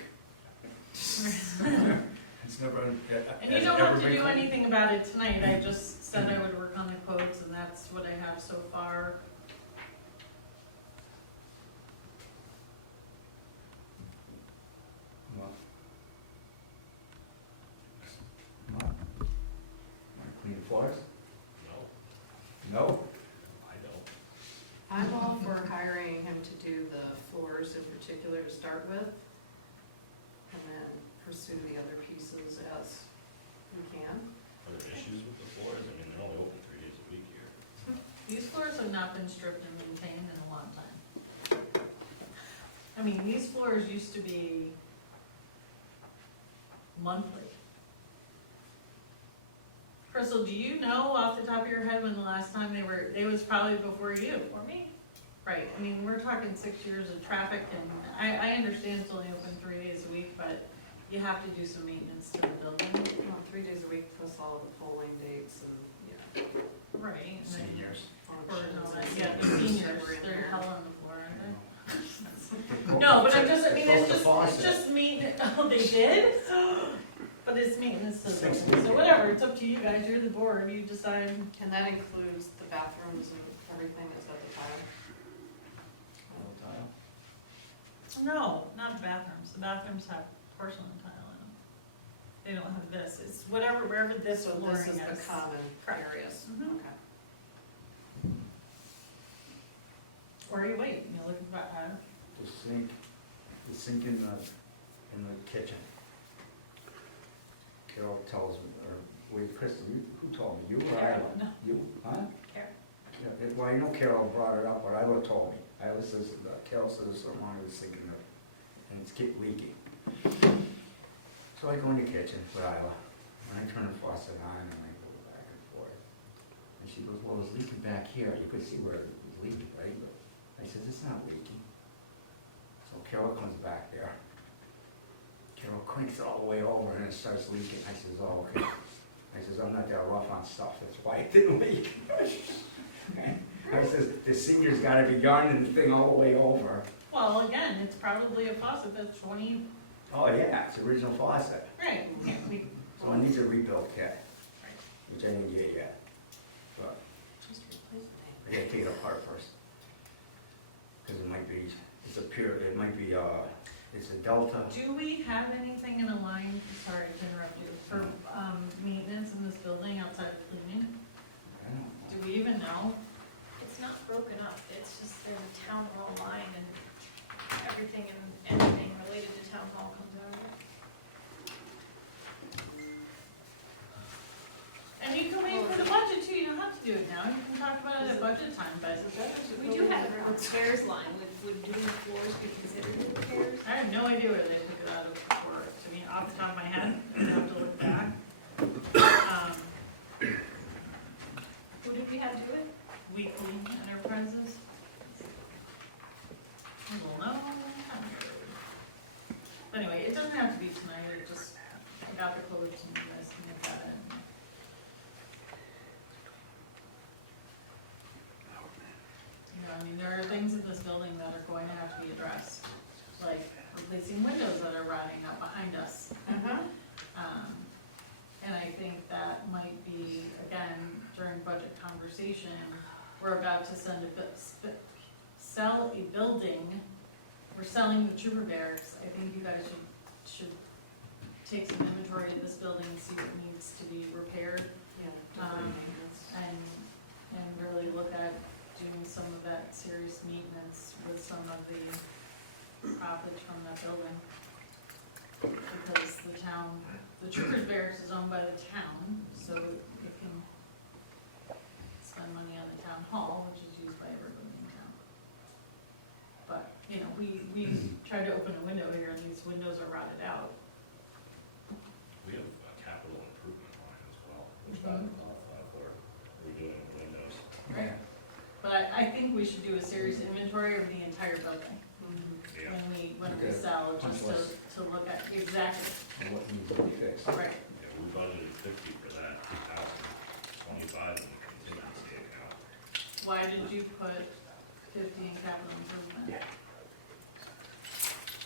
It's never. And you don't have to do anything about it tonight, I just said I would work on the quotes, and that's what I have so far. Well. Want to clean the floors? No, No? I don't. I'm all for hiring him to do the floors in particular to start with, and then pursue the other pieces as we can. Are there issues with the floors? not been stripped and maintained in a long time. I mean, these floors used to be monthly. Crystal, do you know off the top of your head when the last time it was probably before you? For me, Right, I mean, we're talking 6 years of traffic, and I understand it's only open 3 days a week, but you have to do some maintenance to the building. Well, 3 days a week plus all the polling dates and, yeah. Right. and then- Seniors. Or no, functions yeah, and the things seniors, that were in they're there. hell on the floor, aren't they? No, but I mean, it's just maintenance, oh, they did? But it's maintenance to the Six building, so weeks. whatever, it's up to you guys, you're the board, you decide. And that includes the bathrooms and everything that's at the tile? No, not the bathrooms have porcelain tile in them. They don't have this, it's wherever this So flooring this is. is the common Correct. areas? Mhm. Okay. Or you wait, you look at, The sink in the kitchen. Carol tells me, or wait, Kristen, who told me, you or I? No. You, huh? Carol. Yeah, well, I know Carol brought it up, but Ila told me. Ila says, Carol says there's something wrong with the sink and it's keep leaking. So I go in the kitchen with Ila, and I turn the faucet on, and I go back and forth. And she goes, well, it's leaking back here, you could see where it was leaking, right? But I says, it's not leaking. So Carol comes back there. Carol cranks it all the way over and it starts leaking. I says, oh, okay. I says, I'm not that rough on stuff, that's why it didn't leak. I says, the senior's gotta be yarning the thing all the way over. well, again, it's probably a faucet that's 20, Oh, yeah, it's the original faucet. right, So it needs a rebuild kit, which I didn't get yet. But Just replace I gotta take it apart first. Cause it might be, it might be, it's a Delta. Do we have anything in a line, sorry to interrupt you, for, maintenance in this building outside of cleaning? I don't know. Do we even know? it's not broken up, it's just there's a town hall line and everything and anything related to town hall comes out of it. And you can wait for the budget too, you don't have to do it now, you can talk about it at budget time, but We do have a repairs line, would doing the floors be considered repairs? I have no idea where they took it out of before, I mean, off the top of my head, I'd have to look back. Who did we have do it? Weekly Enterprises. Well, no, anyway, it doesn't have to be tonight, it just, I got the quotes and you guys can look at it. You know, I mean, there are things in this building that are going to have to be addressed, like replacing windows that are rotting out behind us. And I think that might be, again, during budget conversation, we're about to sell a building, we're selling the trooper barracks. I think you guys should take some inventory of this building and see what needs to be repaired, Yeah. Um, maintenance. and really look at doing some of that serious maintenance with some of the profits from that building. Because the troopers barracks is owned by the town, so it can spend money on the town hall, which is used by everybody in town. But, you know, we tried to open a window here and these windows are rotted out. We have a capital improvement line as well, which got for redoing the windows. Right. But I think we should do a serious inventory of the entire building Yeah. when we Okay. sell, Punch just list. to look at exactly, And what needs to be fixed. right. Yeah, we budgeted 50 for that, 2,025 in the contingency account. Why did you put 50 in capital improvement? Yeah.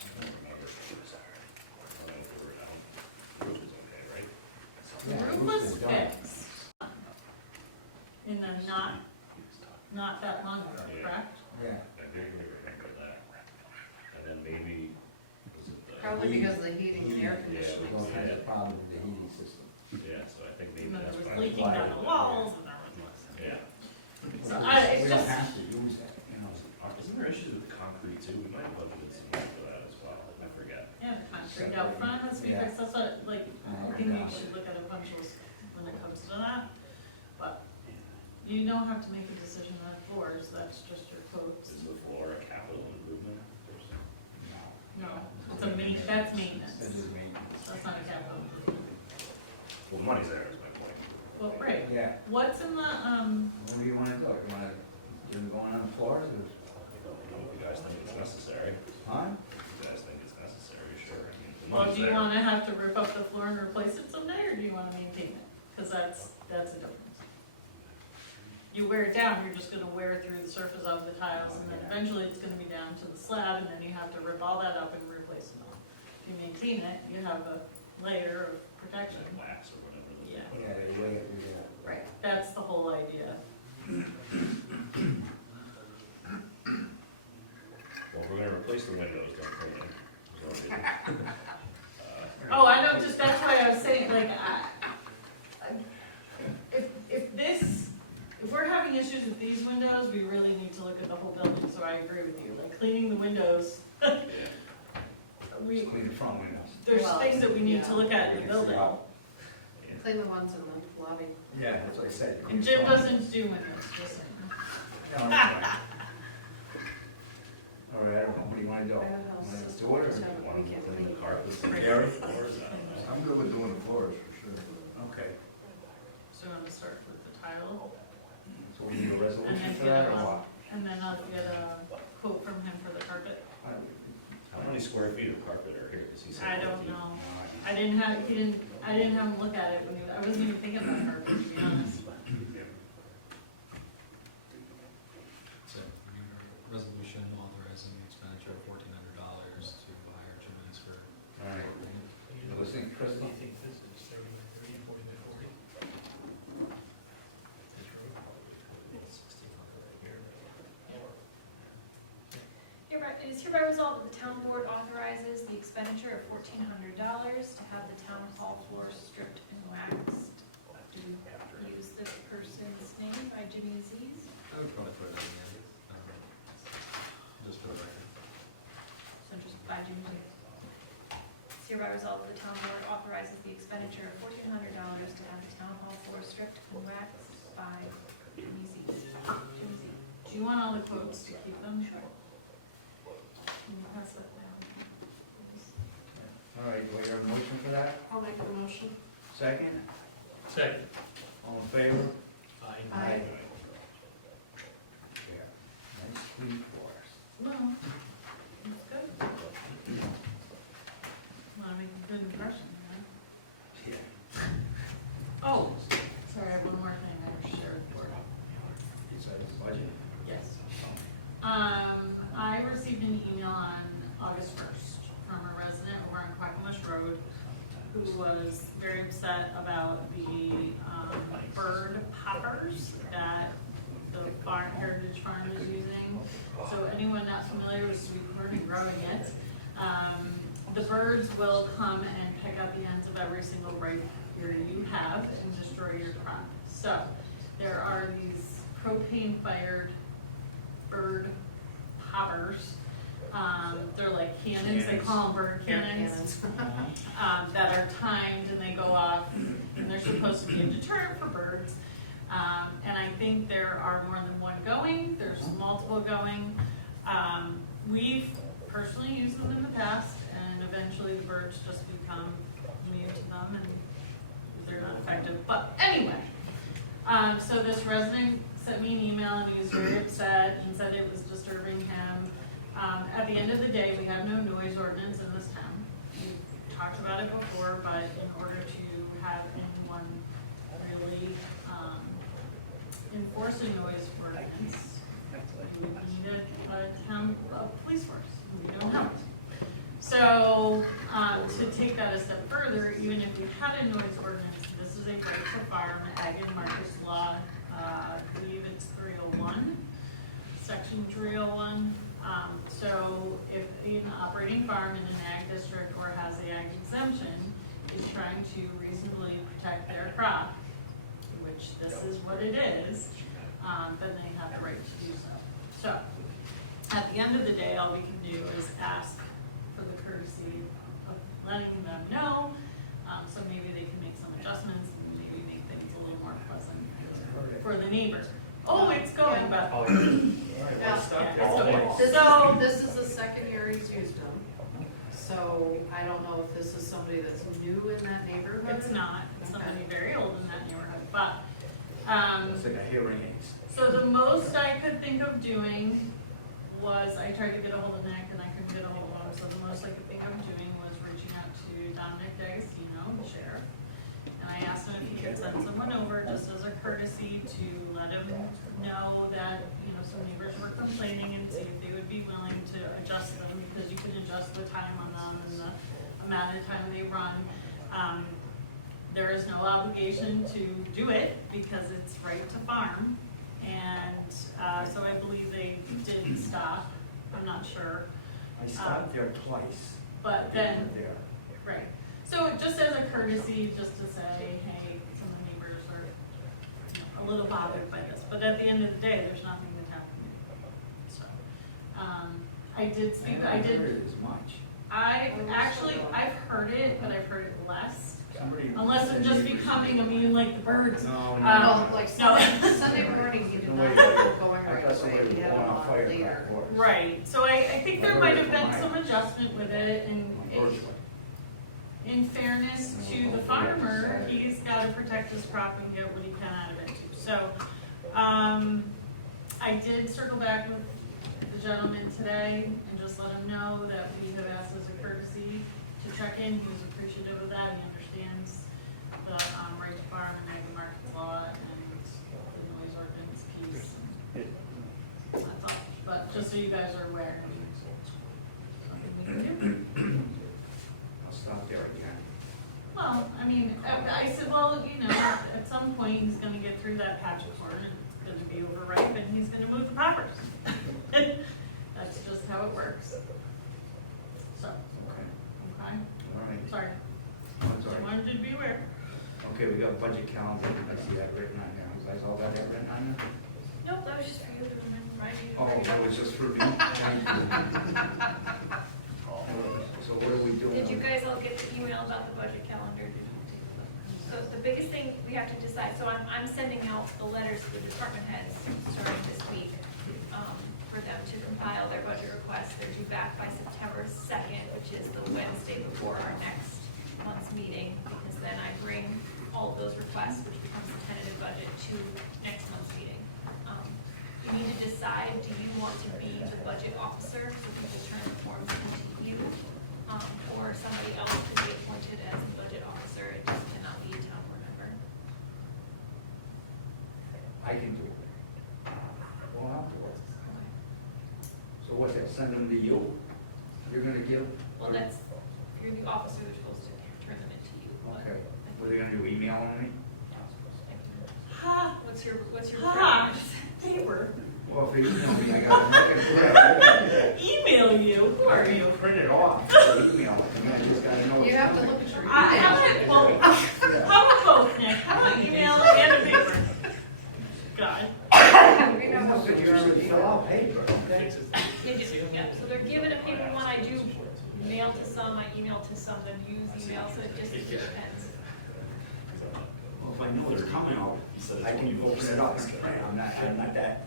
I don't remember. I don't know if we were down. Roof is okay, right? The Yeah, roof roof was is done. fixed in the not that long ago, Yeah. correct? Yeah. I think we remember that. And then maybe, was it the? Probably because of the heating and air Yeah, conditioning. Those kinds of problems with the heating system. Yeah, so I think maybe And then that's there was why. leaking down the walls and there was. Yeah. So We it's don't just, have to use that, you know. Isn't there issues with concrete too? We might have budgeted some money for that as well. I forget. yeah, the concrete out front has to be Yeah. fixed, that's what, like, I think we should look at a punch list when it comes to that, but You don't have to make a decision on floors, that's just your quotes. Is the floor a capital improvement? No, it's a that's maintenance, This is maintenance. that's not a capital improvement. Well, the money's there is my point. Well, right, Yeah, what's in the, what do you wanna do? You wanna, you going on the floors or? I don't know if you guys think it's necessary. Huh? If you guys think it's necessary, sure. I mean, the well, money's do you there. wanna have to rip up the floor and replace it someday, or do you wanna maintain it? Cause that's a difference. You wear it down, you're just gonna wear through the surface of the tiles, and then eventually it's gonna be down to the slab, and then you have to rip all that up and replace it all. If you maintain it, you have a layer of protection. Like wax or whatever. that they Yeah. put Yeah, on. they lay it through there. Right. That's the whole idea. Well, if we're gonna replace the windows, don't clean them. There's no reason. Oh, I know, just, that's why I was saying, like, if we're having issues with these windows, we really need to look at the whole building, so I agree with you, like, cleaning the windows. Just clean the front windows. There's Well, things that we need to yeah. look at in the building, Clean the ones in the lobby. Yeah, that's what I said. and Jim doesn't do windows, just saying. No, that's fine. All right, I don't know, what do you wanna do? I don't know. Wanna do it or? Want to clean the carpets and Gary? floors, I don't know. I'm good with doing the floors for sure. Okay, So I'm gonna start with the tile, so we need a resolution And then for that or get a- what? and then I'll get a quote from him for the carpet. How many square feet of carpet are here? Does he say? I don't know. I didn't have him look at it when I wasn't even thinking about carpet, to be honest. So, resolution authorizing the expenditure of $1,400 to hire Jimmy's for. All right, you listening, What do Crystal? you think this is, 39, 30, 40 by 40? This road? It is hereby resolved that the town board authorizes the expenditure of $1,400 to have the town hall floor stripped and waxed. Do you use the person's name by Jimmy Aziz? I would probably put it in the end, just for the record. So just by Jimmy Aziz. It's hereby resolved that the town board authorizes the expenditure of $1,400 to have the town hall floor stripped and waxed by Jimmy Aziz. Jimmy Aziz. Do you want all the quotes to keep them? Sure. Can you pass that down? All right, do we have a motion for that? I'll make a motion. Second? Second. All in favor? Aye. Yeah. Nice clean floors. No, it's good. Wanna make a good impression, you know? Yeah. Oh, sorry, I have one more thing I shared for you. You said it's budget? Yes. I received an email on August 1st from a resident over on Quackenbush Road who was very upset about the bird poppers that the Heritage Farm is using. So anyone not familiar with sweet corn and growing it, the birds will come and pick up the ends of every single ripe ear you have and destroy your crop. So there are these propane-fired bird poppers. They're like cannons, they call them bird cannons, that are timed and they go off, and they're supposed to be a deterrent for birds. And I think there are more than one going, there's multiple going. We've personally used them in the past, and eventually the birds just become immune to them and they're not effective. But anyway, so this resident sent me an email and he was very upset and said it was disturbing him. At the end of the day, we have no noise ordinance in this town. We've talked about it before, but in order to have anyone really enforce a noise ordinance, we need a town police force. We don't have it. So, to take that a step further, even if we had a noise ordinance, this is a right to farm, ag and market law, I believe it's 301, section 301. So if an operating farm in an ag district or has the ag exemption is trying to reasonably protect their crop, which this is what it is, then they have the right to do so. So, at the end of the day, all we can do is ask for the courtesy of letting them know, so maybe they can make some adjustments and maybe make things a little more pleasant. Okay. for the neighbor. Oh, it's going, but Oh, yeah. All right, Yeah. let's stop Yeah, there. it's okay. So, this is the second year he's used them. So, I don't know if this is somebody that's new in that neighborhood. it's not, it's somebody very old in that neighborhood, but, It's like a hearing aids. so the most I could think of doing was, I tried to get a hold of Nick and I couldn't get a hold of him, so the most I could think of doing was reaching out to Dominic D'Agostino, the sheriff. And I asked him if he could send someone over just as a courtesy to let him know that, you know, some neighbors were complaining and see if they would be willing to adjust them, because you can adjust the time on them and the amount of time they run. There is no obligation to do it because it's right to farm. And, so I believe they did stop, I'm not sure, I stopped there twice. but then, There. right. So just as a courtesy, just to say, hey, some of the neighbors are, you know, a little bothered by this, but at the end of the day, there's nothing that's happening. So, I did speak, I haven't did, heard it as much. I've heard it, but I've heard it less. Somebody Unless I'm said just neighbors- becoming immune like the birds. No, no. Well, like No. Sunday morning, he did not have them going I right thought somebody away, was he had going them on on fire. later. Right, so I think there might have been some adjustment with it, and in fairness to the farmer, he's gotta protect his crop and get what he can out of it too. So, I did circle back with the gentleman today and just let him know that we have asked as a courtesy to check in. He was appreciative of that, he understands the, right to farm and ag market law and the noise ordinance piece. That's all, but just so you guys are aware, I mean, something we can do. I'll stop there again. Well, I mean, I said, well, you know, at some point, he's gonna get through that patch of corn, and it's gonna be overripe, and he's gonna move the poppers. That's just how it works. So, Okay. okay, All right. sorry, Oh, it's all just right. wanted you to be aware. Okay, we got a budget calendar. I see that written on there. You guys all got that written on there? Nope, that was just for you to remember, right? Oh, that was just for me. Thank you. So what are we doing? Did you guys all get the email about the budget calendar? Did you take a look? So the biggest thing we have to decide, so I'm sending out the letters to the department heads starting this week, for them to compile their budget requests. They're due back by September 2nd, which is the Wednesday before our next month's meeting, because then I bring all of those requests, which becomes the tentative budget, to next month's meeting. You need to decide, do you want to be the budget officer, so people turn the forms into you, or somebody else can be appointed as the budget officer, it just cannot be a town board member. I can do it. Well, I'll do it. So what's that, send them to you? You're gonna give? Well, that's, if you're the officer, they're supposed to turn them into you. but Okay. I What are they gonna do, email me? Ha, What's your ha, preference? paper, Well, if they email me, I gotta look at it. email you, who are you? Print it off, email it, and I just gotta know. You have to look at your How email. about both, how about both, Nick, how about email and a paper? God. We You know know, what but to you do. should fill out paper, okay? They do, yeah, so they're given a paper one, I do mail to some, I email to some, then use email, so it just depends. Well, if I know it's coming out, I can open it up and print, I'm not that.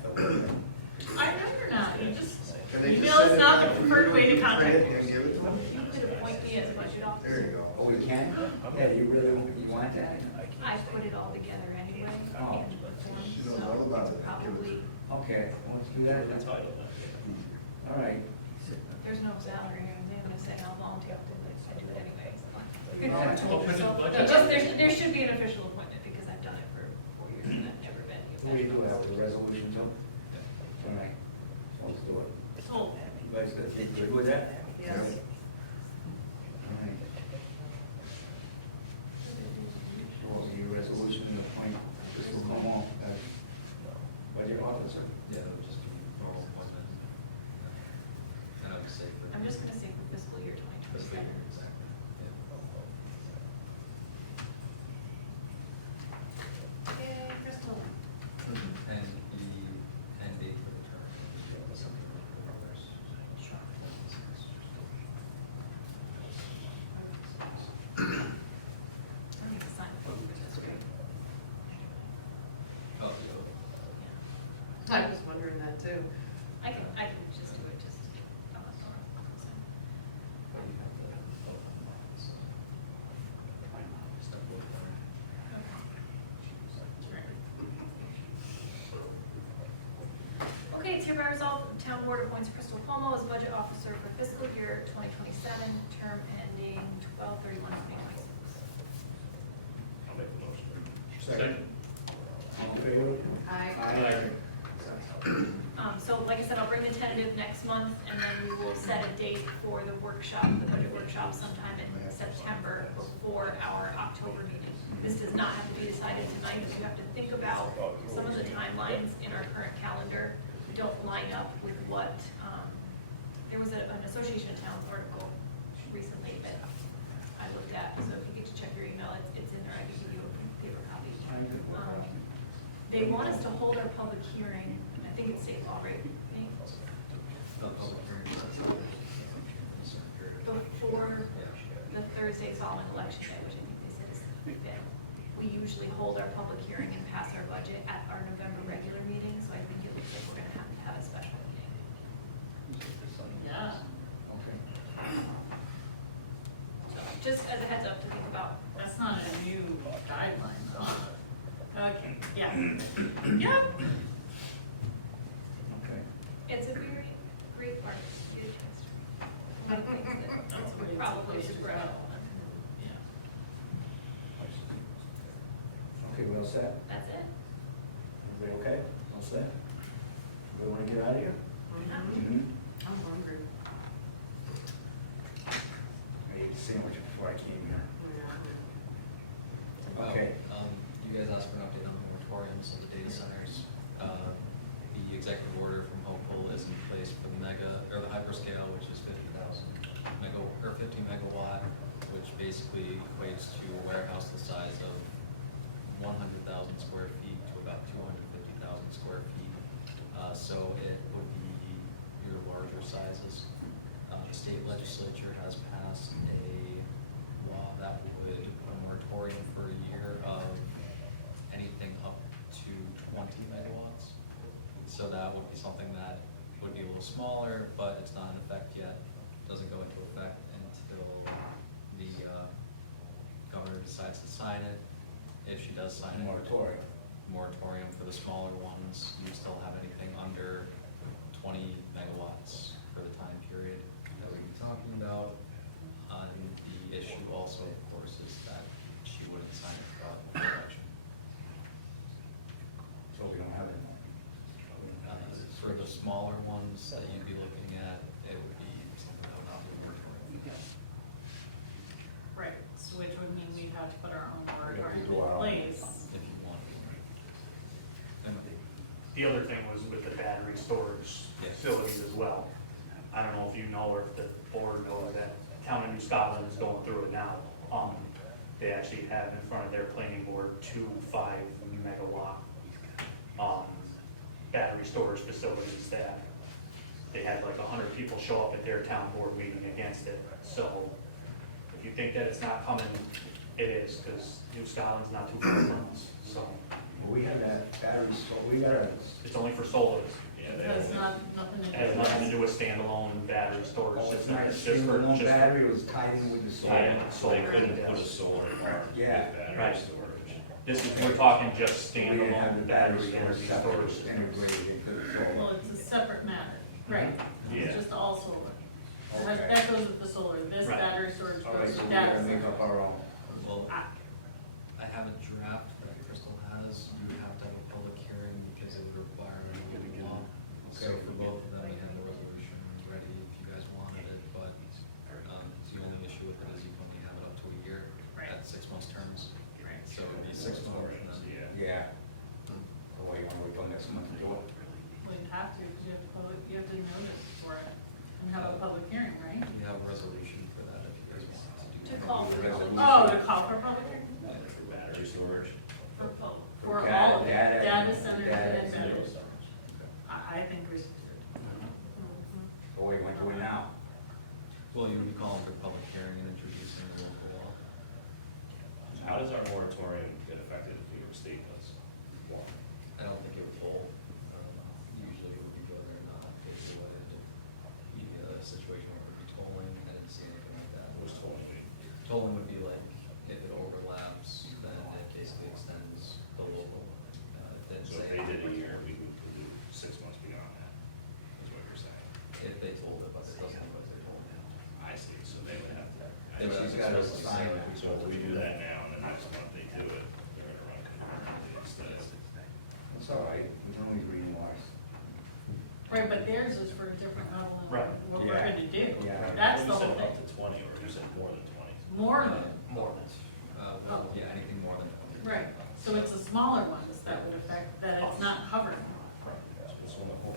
I know you're not, you just, Can they just email is send it not to the you, preferred way to print contact it me. and give it to them? You could appoint me as budget There you officer. go. Oh, we can? Yeah, you really, you want that? I put it all together anyway, Oh. in the form, She so knows all about it's it. probably, Okay, well, let's do that then. All right. there's no salary, I'm gonna say I'll volunteer to do it, I do it anyway. Open the So, budget. just, there should be an official appointment, because I've done it for 4 years and I've never been. What do you do, have a resolution too? All right, so let's do it. Sold. You guys good with that? Yes. All right. So your resolution to appoint Crystal Como as budget officer. Yeah, it would just be normal appointment. And I would say for. I'm just gonna say for fiscal year Fiscal 2027. year, exactly. Yeah. Okay, Crystal. And the that too. I can just do it, just, I'm not sure. So, okay, it's hereby resolved, the town board appoints Crystal Cuomo as budget officer for fiscal year 2027, term ending 12/31/2026. I'll make the motion. Second. All in favor? I, So like I said, I'll bring the tentative next month, and then we will set a date for the workshop, the budget workshop sometime in September before our October meeting. This does not have to be decided tonight, if you have to think about some of the timelines in our current calendar don't line up with what, there was an Association of Towns article recently that I looked at, so if you get to check your email, it's in there, I can give you a paper copy. They want us to hold our public hearing, I think it's state law, right? Nate? The public hearing is at some certain period. Before the Thursday following election day, which I think they said is the 5th. We usually hold our public hearing and pass our budget at our November regular meeting, so I think it looks like we're gonna have to have a special meeting. Yeah, Okay. So just as a heads up to think about. that's not a new guideline though. Okay, yeah. Yep. Okay. It's a very great part, to get a chance to read. I think that That's where it's probably supposed to super go. helpful. Yeah. Okay, we all set? That's it. Everybody okay? All set? We wanna get out of here? Mhm. I'm hungry. I ate a sandwich before I came here. Well, Okay. You guys asked for an update on the moratoriums of the data centers. The executive order from Hopeful is in place for the the hyperscale, which is 50 megawatt, which basically equates to a warehouse the size of 100,000 square feet to about 250,000 square feet. So it would be your larger sizes. The state legislature has passed a law that would put a moratorium for a year of anything up to 20 megawatts. So that would be something that would be a little smaller, but it's not in effect yet. Doesn't go into effect until the governor decides to sign it. If she does sign it. Moratorium for the smaller ones. You still have anything under 20 megawatts for the time period that we'd be talking about. The issue also, of course, is that she wouldn't sign it without the election. So we don't have any. For the smaller ones that you'd be looking at, it would be something that would not be a moratorium. Right, so which would mean we'd have to put our own We have to moratorium do our in own. place. If you want. Timothy? The other thing was with the battery storage Yes. facilities as well. I don't know if you know or if the board knows that Town of New Scotland is going through it now. They actually have in front of their planning board 2 5-megawatt battery storage facilities that they had like 100 people show up at their town board meeting against it. So if you think that it's not coming, it is, because New Scotland's not too far from us. So We have that battery, so we gotta, it's only for solar. It has nothing to do It has with nothing to this. do with standalone battery storage oh, it's system. not a It's just for, single just for, battery, it was tied in with the solar. Yeah, it's So they solar. couldn't put a solar farm Yeah. with battery Right. storage. this is, we're talking just We didn't have the standalone battery battery energy and storage stuff systems. integrated into the Well, solar. it's a separate matter, right, Yeah. it's just all solar. Okay. That goes with the solar, this Right. battery storage All right, goes so to we data gotta make center. up our own. Well, Ah. I have a draft that Crystal has. You would have to have a public hearing because it would require a new law. So Okay. for both of them, we have the resolution ready if you guys wanted it, but the only issue with it is you can only have it up to a year Right. at 6 months terms. Right. So it would be 6 months. Yeah. Oh, you wanna wait till next month to do it? Well, you have to, because you have to notice for it and have a public hearing, right? You have a resolution for that if you guys want to do. To call for Resolution. Oh, to call for a public hearing? For battery storage. Right, but theirs is for a different level than Right. what we're Yeah. gonna do. Yeah. That's the You said whole thing. up to 20, or you said more than 20? More than, More than. Oh. Yeah, anything more than 20. right, so it's the smaller ones that would affect, that it's not covering. This one, the whole-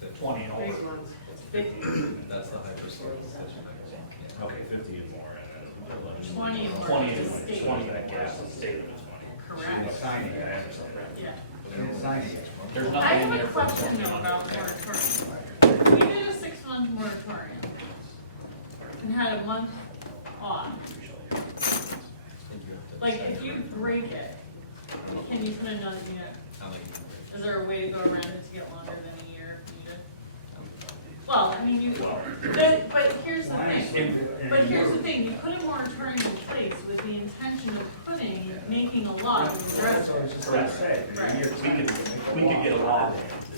The 20 and over. Big ones, it's 50, That's the hyperscale decision. Yeah. Okay, 50 and more, and then. 20 and more 20 is and state. 20 that gas and state of 20. Correct, Signing, I understand. yeah. and signing. There's I nothing in have there a for question 20 though under. about moratorium. We did a 6-month moratorium and had a month off. Like, if you break it, can you put another unit? How many? Is there a way to go around it to get longer than a year if needed? Well, I mean, but here's the thing. But here's the thing, you put a moratorium in place with the intention of making a law to address it. Right. We could get a law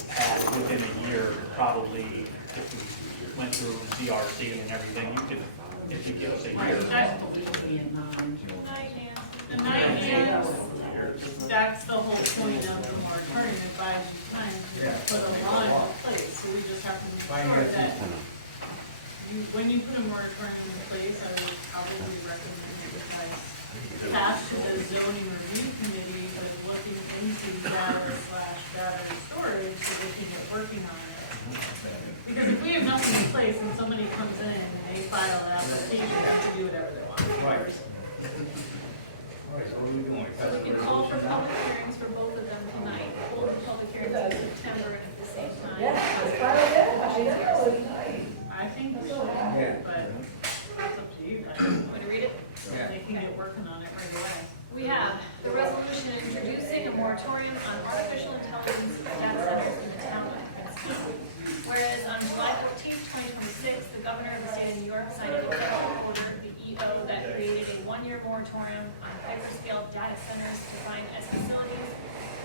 passed within a year, probably, if we went through CRC and everything, you could, if you give us a year. The 9 years, that's the whole point of the moratorium, it buys you time to put a law in place, so we just have to make sure that when you put a moratorium in place, I would probably recommend that you guys pass to the zoning review committee that is looking into data/data storage so they can get working on it. Because if we have nothing in place and somebody comes in and they file an application, they can do whatever they want. Right. All right, so what are we doing? So we can call for public hearings for both of them tonight, hold the public hearings in September and at the same time. I think we should, Yeah. but it's up to you guys. Want to read it? Yeah. They can get working on it right away. We have the resolution introducing a moratorium on artificial intelligence data centers in the town of Princeton. Whereas on July 14, 2026, the governor of the state of New York signed an executive order, the EO, that created a 1-year moratorium on hyperscale data centers defined as facilities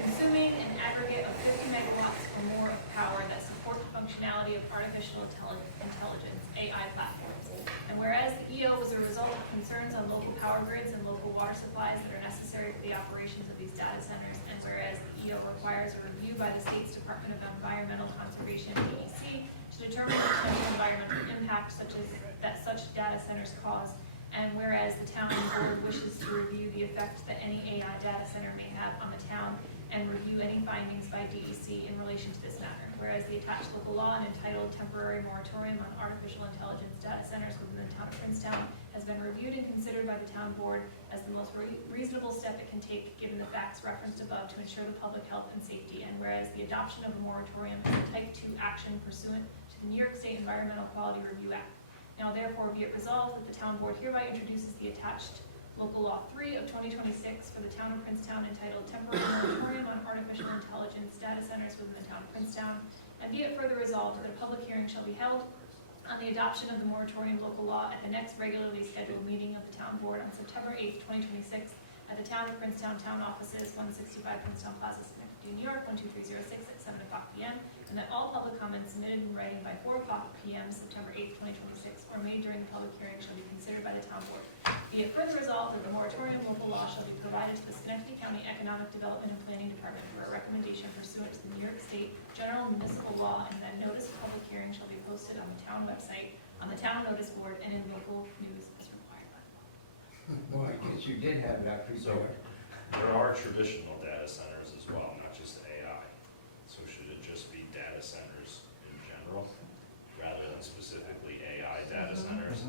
consuming an aggregate of 50 megawatts or more of power that support the functionality of artificial intelligence, AI platforms. And whereas the EO was a result of concerns on local power grids and local water supplies that are necessary for the operations of these data centers, and whereas the EO requires a review by the state's Department of Environmental Conservation, DEC, to determine the potential environmental impact that such data centers cause, and whereas the town board wishes to review the effect that any AI data center may have on the town and review any findings by DEC in relation to this matter. Whereas the attached local law and entitled Temporary Moratorium on Artificial Intelligence Data Centers within the town of Princetown has been reviewed and considered by the town board as the most reasonable step it can take given the facts referenced above to ensure the public health and safety. And whereas the adoption of a moratorium is a type 2 action pursuant to the New York State Environmental Quality Review Act. Now therefore be it resolved that the town board hereby introduces the attached Local Law 3 of 2026 for the town of Princetown entitled Temporary Moratorium on Artificial Intelligence Data Centers within the town of Princetown. And be it further resolved that a public hearing shall be held on the adoption of the moratorium local law at the next regularly scheduled meeting of the town board on September 8th, 2026 at the town of Princetown Town Offices, 165 Princetown Plaza, Schenectady, New York, 12306 at 7 o'clock p.m. And that all public comments submitted in writing by 4 o'clock p.m. September 8th, 2026 or made during the public hearing shall be considered by the town board. Be it further resolved that the moratorium local law shall be provided to the Schenectady County Economic Development and Planning Department for a recommendation pursuant to the New York State General Municipal Law, and that notice of public hearing shall be posted on the town website, on the town notice board, and in local news as required by law. Well, I guess you did have that prepared. There are traditional data centers as well, not just AI. So should it just be data centers in general, rather than specifically AI data centers?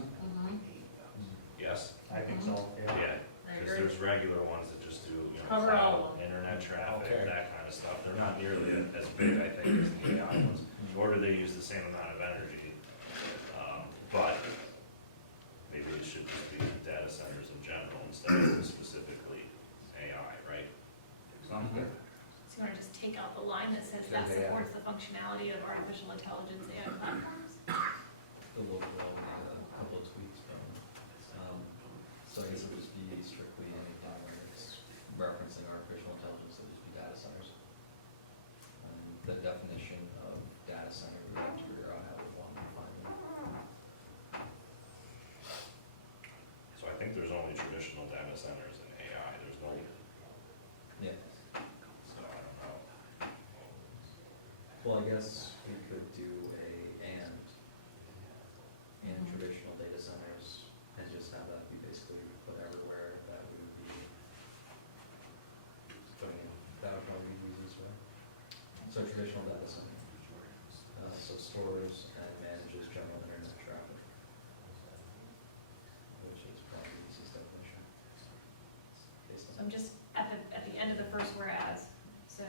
Yes? I think so, yeah. Yeah, because there's regular ones that just do, Cover all of cloud, internet traffic, Okay. that kind of stuff. They're not nearly as big, I think, as the AI ones, nor do they use the same amount of energy. But maybe it should just be data centers in general instead of specifically AI, right? Sounds good. So you want to just take out the line that says that Says AI. supports the functionality of artificial intelligence AI platforms? The local law, we had a couple of tweaks done. So I guess it would just be strictly anything where it's referencing artificial intelligence, it would just be data centers. The definition of data center, we have to figure out how we want to define it. So I think there's only traditional data centers in AI, there's no, Yeah, so I don't know. well, I guess we could first whereas, so.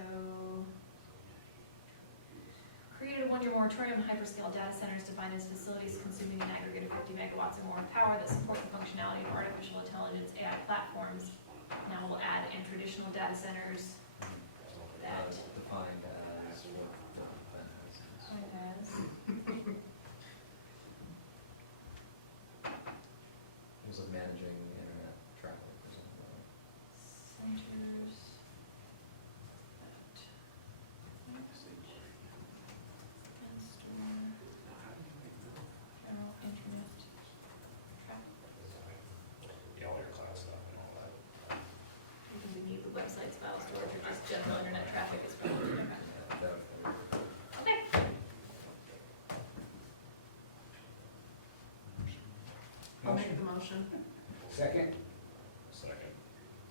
Created a one-year moratorium on hyperscale data centers defined as facilities consuming an aggregate of 50 megawatts or more of power that support the functionality of artificial intelligence AI platforms. Now we'll add in traditional data centers that. Defined as what the plan is. It was like managing internet traffic or something like that. Centers that and store general internet traffic. Yeah, all your cloud stuff and all that. Because we need the website's file storage or just general internet traffic is probably different. Okay. I'll make the motion. Second, Second,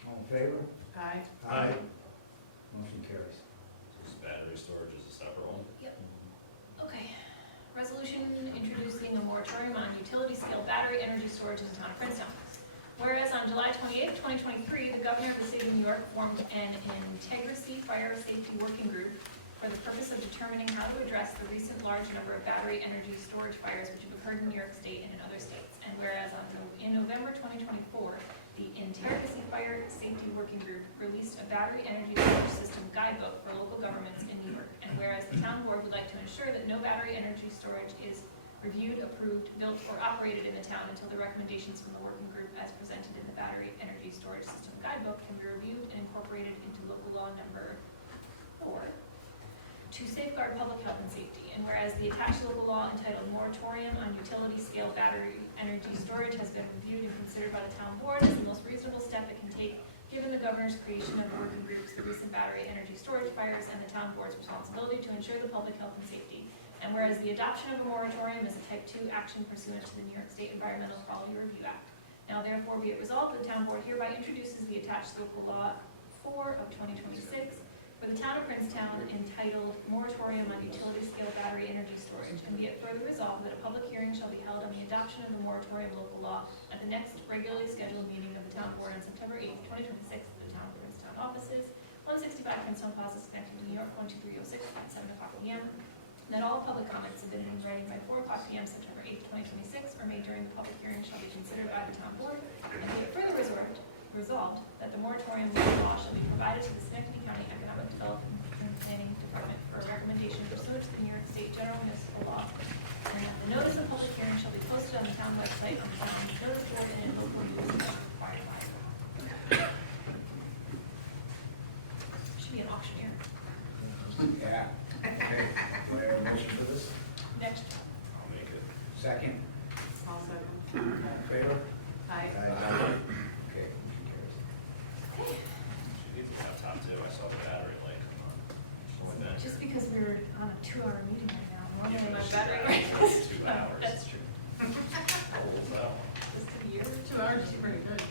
all in favor? Aye. Aye. Motion carries. so battery storage is a separate one? Okay. Resolution introducing a moratorium on utility scale battery energy storage in the town of Princeton. Whereas on July 28, 2023, the governor of the state of New York formed an Integracy Fire Safety Working Group for the purpose of determining how to address the recent large number of battery energy storage fires which have occurred in New York State and in other states. And whereas in November 2024, the Integracy Fire Safety Working Group released a battery energy storage system guidebook for local governments in New York. And whereas the town board would like to ensure that no battery energy storage is reviewed, approved, built, or operated in the town until the recommendations from the working group as presented in the battery energy storage system guidebook can be reviewed and incorporated into local law number 4 to safeguard public health and safety. And whereas the attached local law entitled Moratorium on Utility Scale Battery Energy Storage has been reviewed and considered by the town board as the most reasonable step it can take given the governor's creation of the working groups, the recent battery energy storage fires, and the town board's responsibility to ensure the public health and safety. And whereas the adoption of a moratorium is a type 2 action pursuant to the New York State Environmental Quality Review Act. Now therefore be it resolved that the town board hereby introduces the attached local law 4 of 2026 for the town of Princetown entitled Moratorium on Utility Scale Battery Energy Storage. And be it further resolved that a public hearing shall be held on the adoption of the moratorium local law at the next regularly scheduled meeting of the town board on September 8, 2026 at the town of Princetown offices, 165 Princetown Plaza, Schenectady, New York, 12306 at 7 o'clock p.m. That all public comments submitted in writing by 4 o'clock p.m. September 8, 2026 or made during the public hearing shall be considered by the town board. And be it further resolved that the moratorium law shall be provided to the Schenectady County Economic Development and Planning Department for a recommendation pursuant to the New York State General Municipal Law. And that the notice of public hearing shall be posted on the town website on the town's notice board and in local news as required by law. Should be an auctioneer. Yeah. Okay, do I have a motion for this? Next. I'll make it. Second, I'll second. all in favor? Aye. Okay, motion carries. She needs a laptop too, I saw the battery light come on. Only that. Just because we were on a 2-hour meeting right now, normally Yeah, my she's battery got rate is 2 hours. That's true. How old is that one? Just a year. 2 hours is pretty good.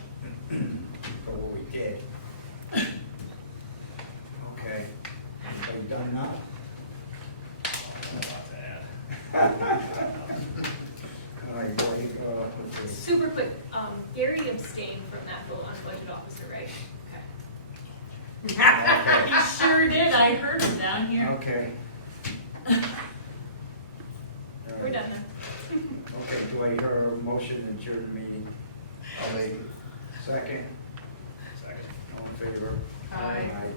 For what we did. Okay, everybody done now? A lot to add. All right, boy, okay. Super quick, Gary abstained from that vote on budget officer, right? Okay. He sure did, I heard him down here. Okay. We're done then. Okay, do I hear a motion to adjourn the meeting? I'll make it. Second, Second. all in favor? Aye. Aye.